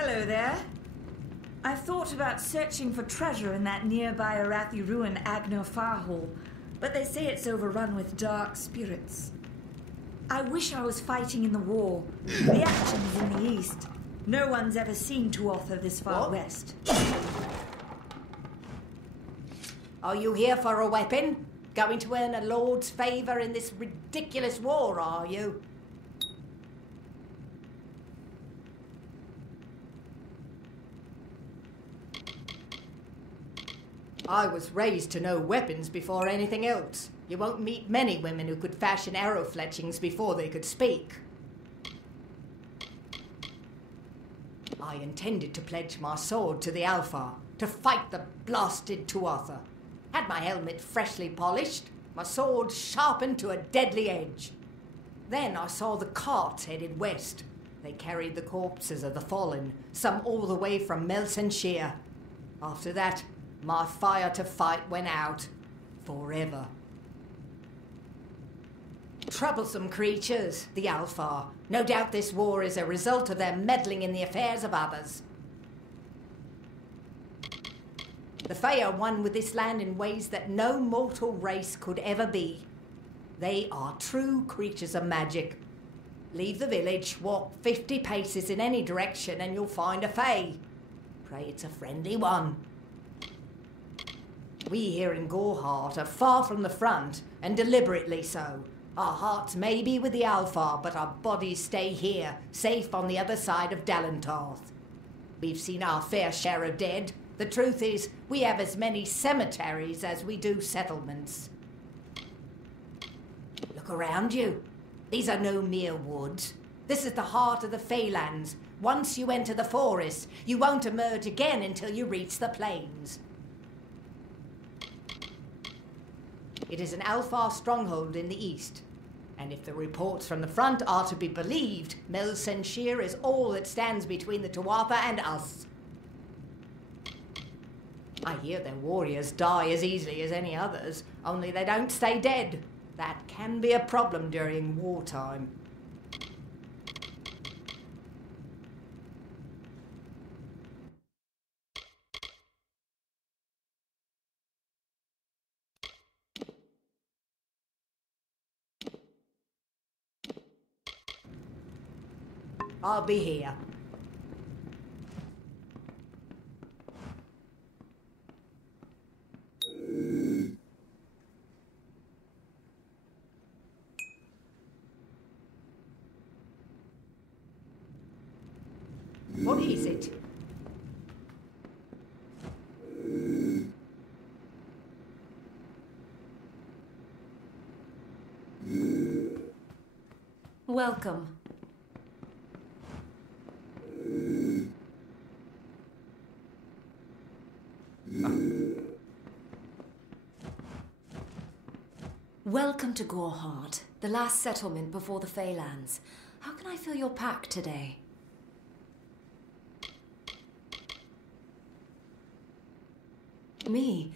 Hello there. I thought about searching for treasure in that nearby Arathi ruin Agno Farhole, but they say it's overrun with dark spirits. I wish I was fighting in the war. The action's in the east. No one's ever seen Tuatha this far west. Are you here for a weapon? Going to earn a lord's favour in this ridiculous war, are you? I was raised to know weapons before anything else. You won't meet many women who could fashion arrow fletchings before they could speak. I intended to pledge my sword to the Alpha, to fight the blasted Tuatha. Had my helmet freshly polished, my sword sharpened to a deadly edge. Then I saw the carts headed west. They carried the corpses of the fallen, some all the way from Melsenshire. After that, my fire to fight went out. Forever. Troublesome creatures, the Alpha. No doubt this war is a result of their meddling in the affairs of others. The Fae are one with this land in ways that no mortal race could ever be. They are true creatures of magic. Leave the village, walk 50 paces in any direction, and you'll find a Fae. Pray it's a friendly one. We here in Goreheart are far from the front, and deliberately so. Our hearts may be with the Alpha, but our bodies stay here, safe on the other side of Dalentarth. We've seen our fair share of dead. The truth is, we have as many cemeteries as we do settlements. Look around you. These are no mere woods. This is the heart of the Feylands. Once you enter the forest, you won't emerge again until you reach the plains. It is an Alpha stronghold in the east. And if the reports from the front are to be believed, Melsenshire is all that stands between the Tuatha and us. I hear their warriors die as easily as any others, only they don't stay dead. That can be a problem during wartime. I'll be here. What is it? Welcome. Welcome to Goreheart, the last settlement before the Feylands. How can I fill your pack today? Me?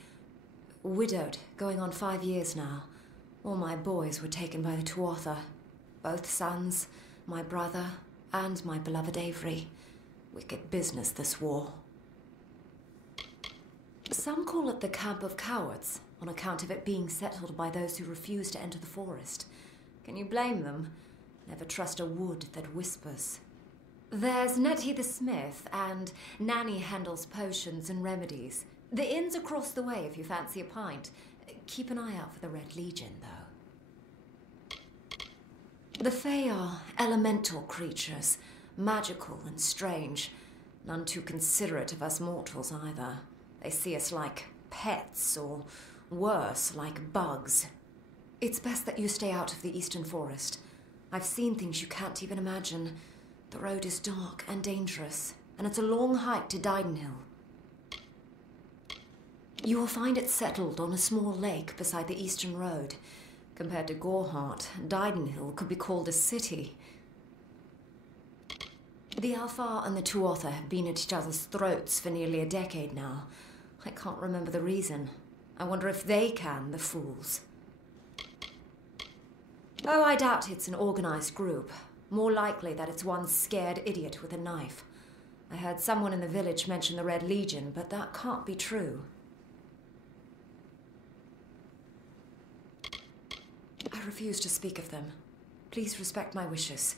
Widowed, going on 5 years now. All my boys were taken by the Tuatha. Both sons, my brother, and my beloved Avery. Wicked business, this war. Some call it the Camp of Cowards, on account of it being settled by those who refuse to enter the forest. Can you blame them? Never trust a wood that whispers. There's Nettie the smith, and Nanny handles potions and remedies. The inn's across the way if you fancy a pint. Keep an eye out for the Red Legion, though. The Fae are elemental creatures, magical and strange. None too considerate of us mortals, either. They see us like pets, or worse, like bugs. It's best that you stay out of the eastern forest. I've seen things you can't even imagine. The road is dark and dangerous, and it's a long hike to Didenhill. You will find it settled on a small lake beside the eastern road. Compared to Goreheart, Didenhill could be called a city. The Alpha and the Tuatha have been at each other's throats for nearly a decade now. I can't remember the reason. I wonder if they can, the fools. Oh, I doubt it's an organized group. More likely that it's one scared idiot with a knife. I heard someone in the village mention the Red Legion, but that can't be true. I refuse to speak of them. Please respect my wishes.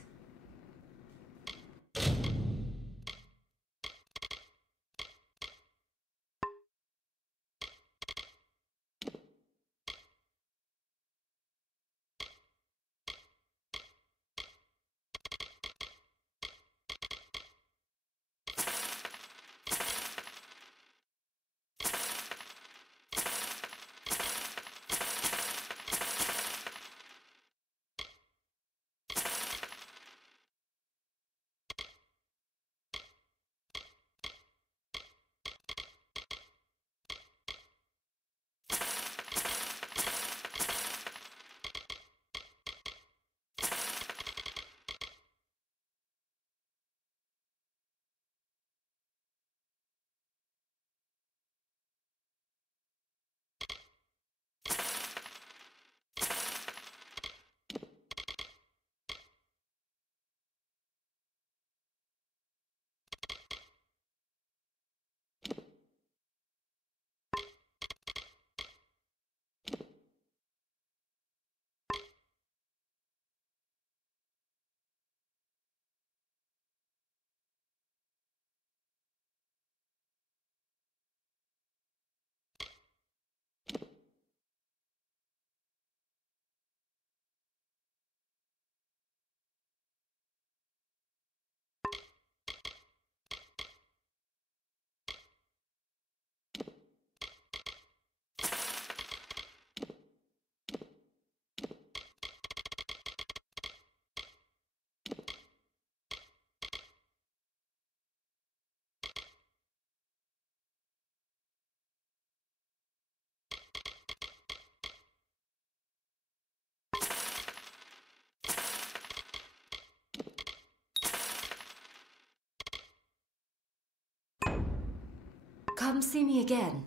Come see me again.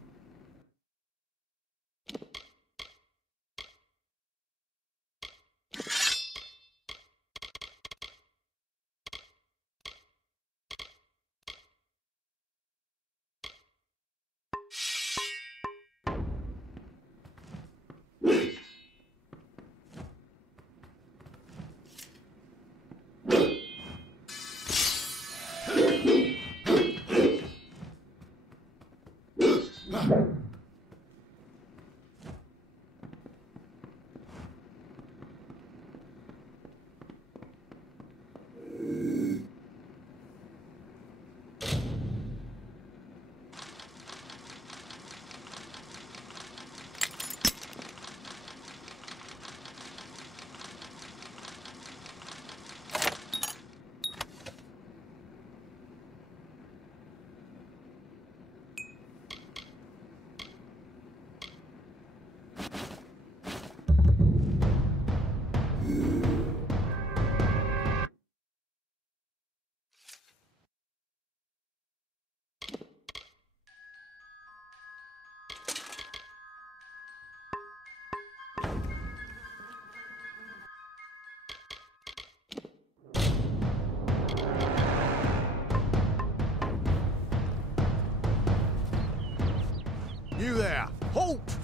You there! Halt!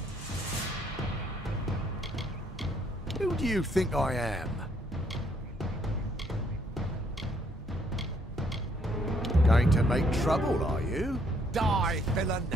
Who do you think I am? Going to make trouble, are you? Die, villain!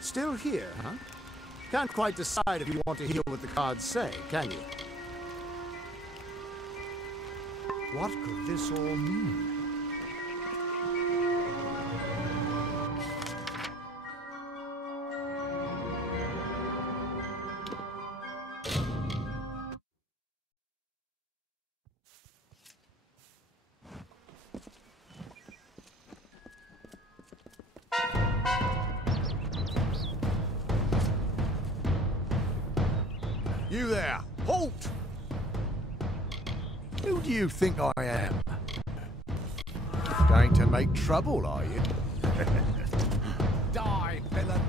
Still here, huh? Can't quite decide if you want to heal what the cards say, can you? What could this all mean? You there! Halt! Who do you think I am? Going to make trouble, are you? Die, villain!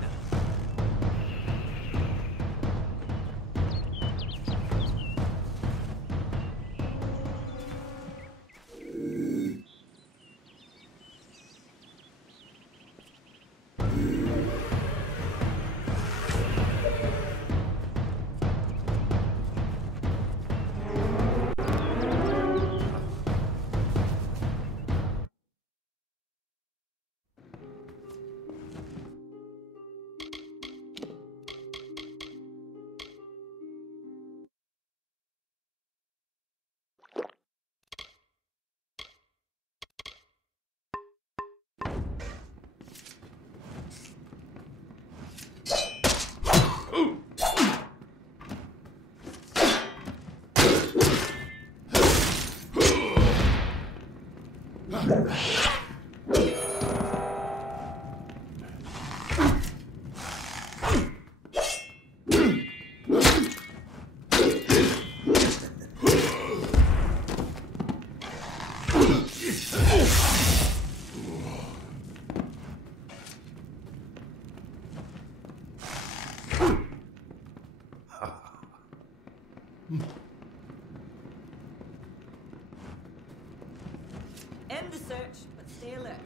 End the search, but stay alert.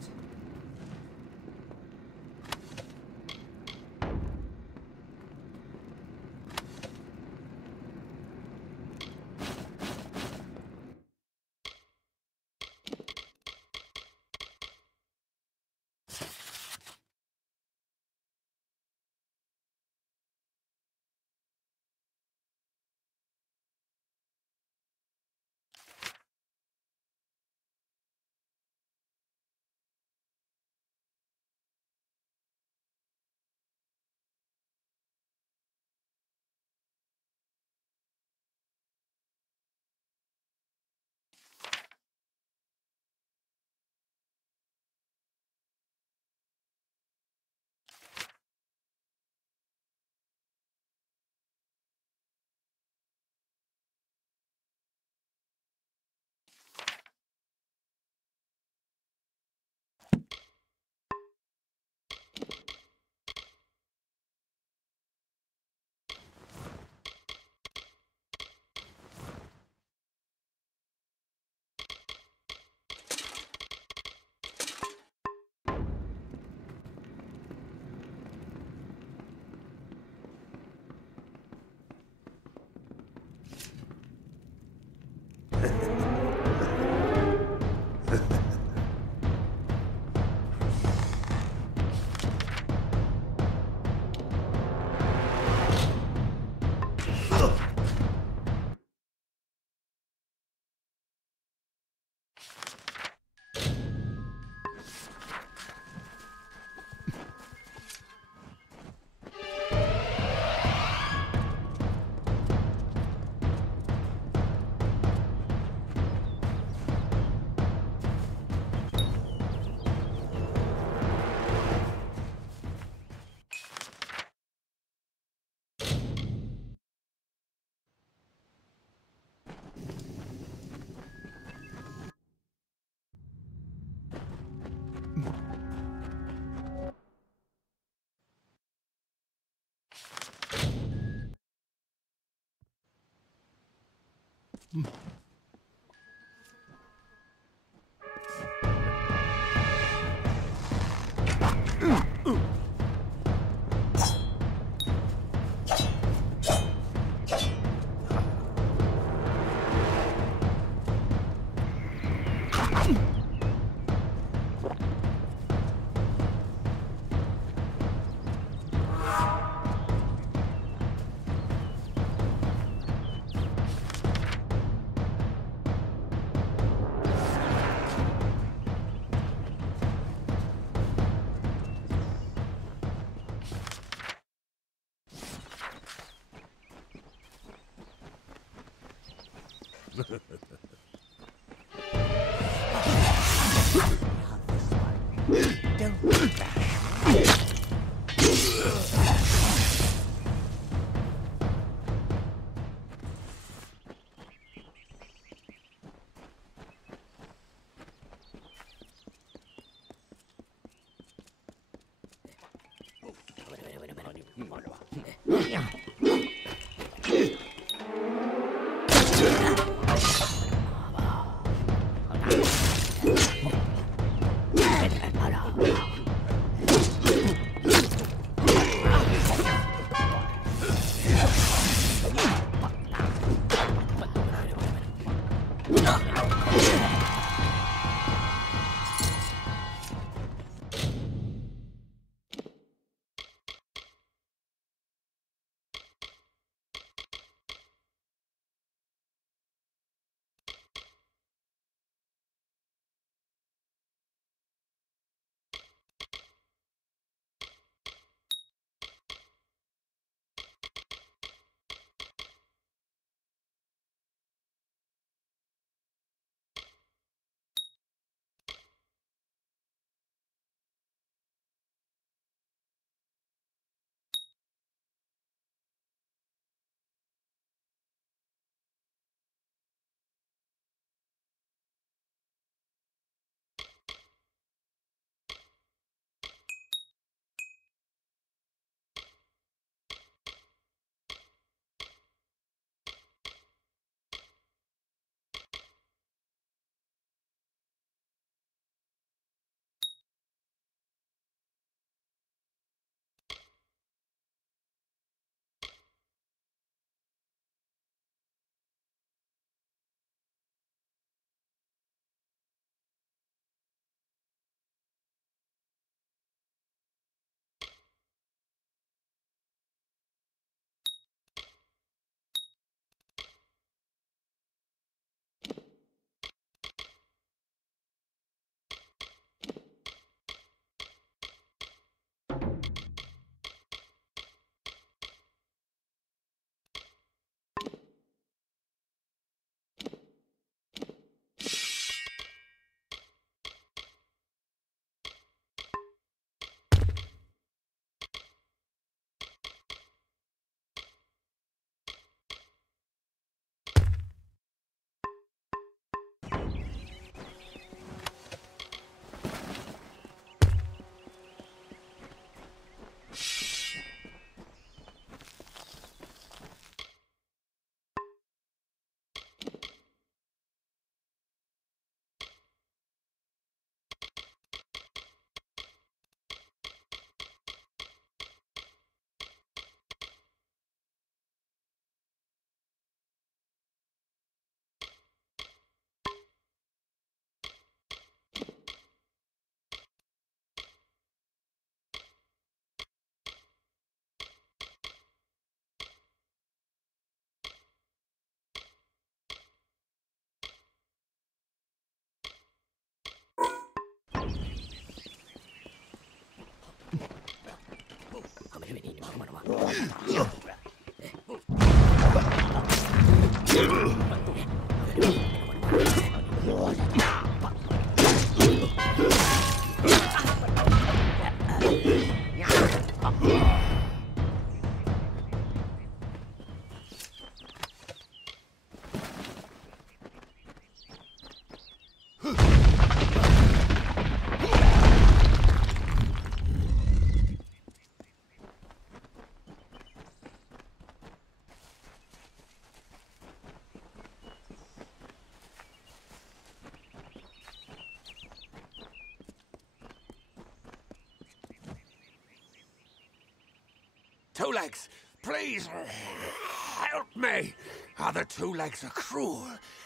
Two Legs, please help me. Other Two Legs are cruel.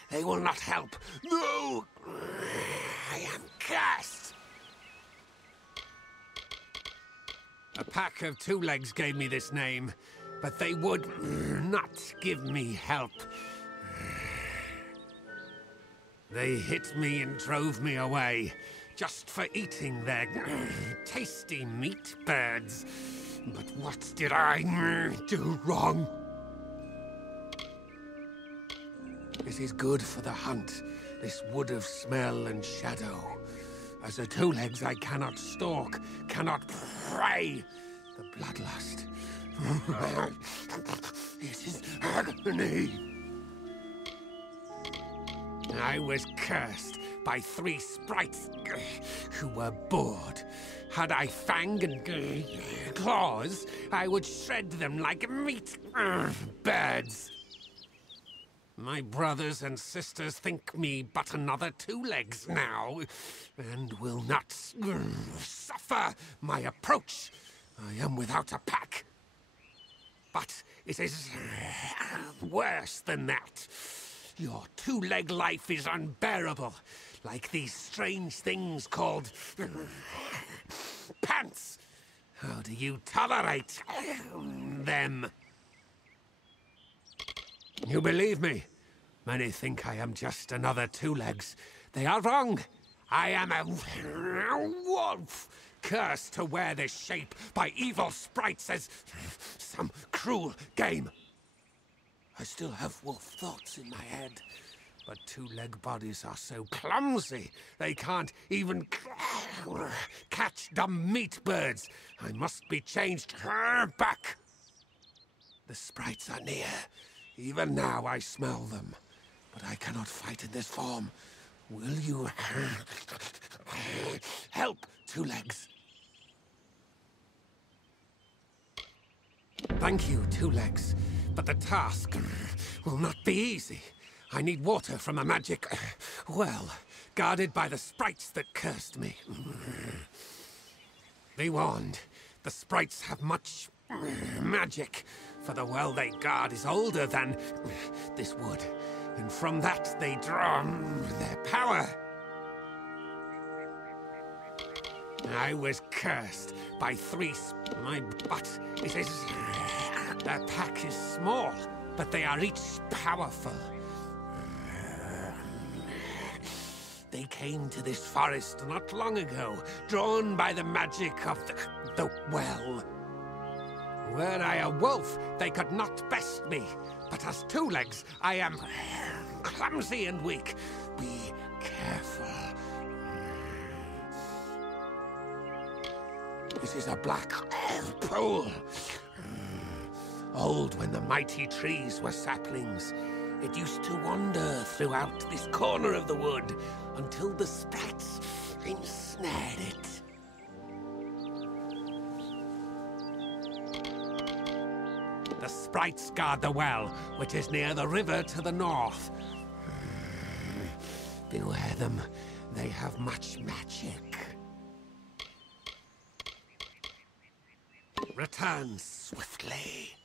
They will not help. No! I am cursed. A pack of Two Legs gave me this name, but they would not give me help. They hit me and drove me away, just for eating their tasty meat birds. But what did I do wrong? It is good for the hunt, this wood of smell and shadow. As a two-legs I cannot stalk, cannot prey. The bloodlust. It is agony. I was cursed by 3 sprites who were bored. Had I fang and claws, I would shred them like meat. Birds. My brothers and sisters think me but another two-legs now, and will not suffer my approach. I am without a pack. But it is worse than that. Your two-leg life is unbearable, like these strange things called pants. How do you tolerate them? You believe me? Many think I am just another two-legs. They are wrong. I am a wolf, cursed to wear this shape by evil sprites as some cruel game. I still have wolf thoughts in my head, but two-leg bodies are so clumsy, they can't even catch dumb meat birds. I must be changed back. The sprites are near. Even now I smell them, but I cannot fight in this form. Will you help, two-legs? Thank you, two-legs. But the task will not be easy. I need water from a magic well, guarded by the sprites that cursed me. Be warned, the sprites have much magic, for the well they guard is older than this wood, and from that they draw their power. I was cursed by 3 my butt. It is... Their pack is small, but they are each powerful. They came to this forest not long ago, drawn by the magic of the well. Were I a wolf, they could not best me. But as two-legs, I am clumsy and weak. Be careful. This is a black pool. Old when the mighty trees were saplings. It used to wander throughout this corner of the wood until the sprites ensnared it. The sprites guard the well, which is near the river to the north. Beware them. They have much magic. Return swiftly.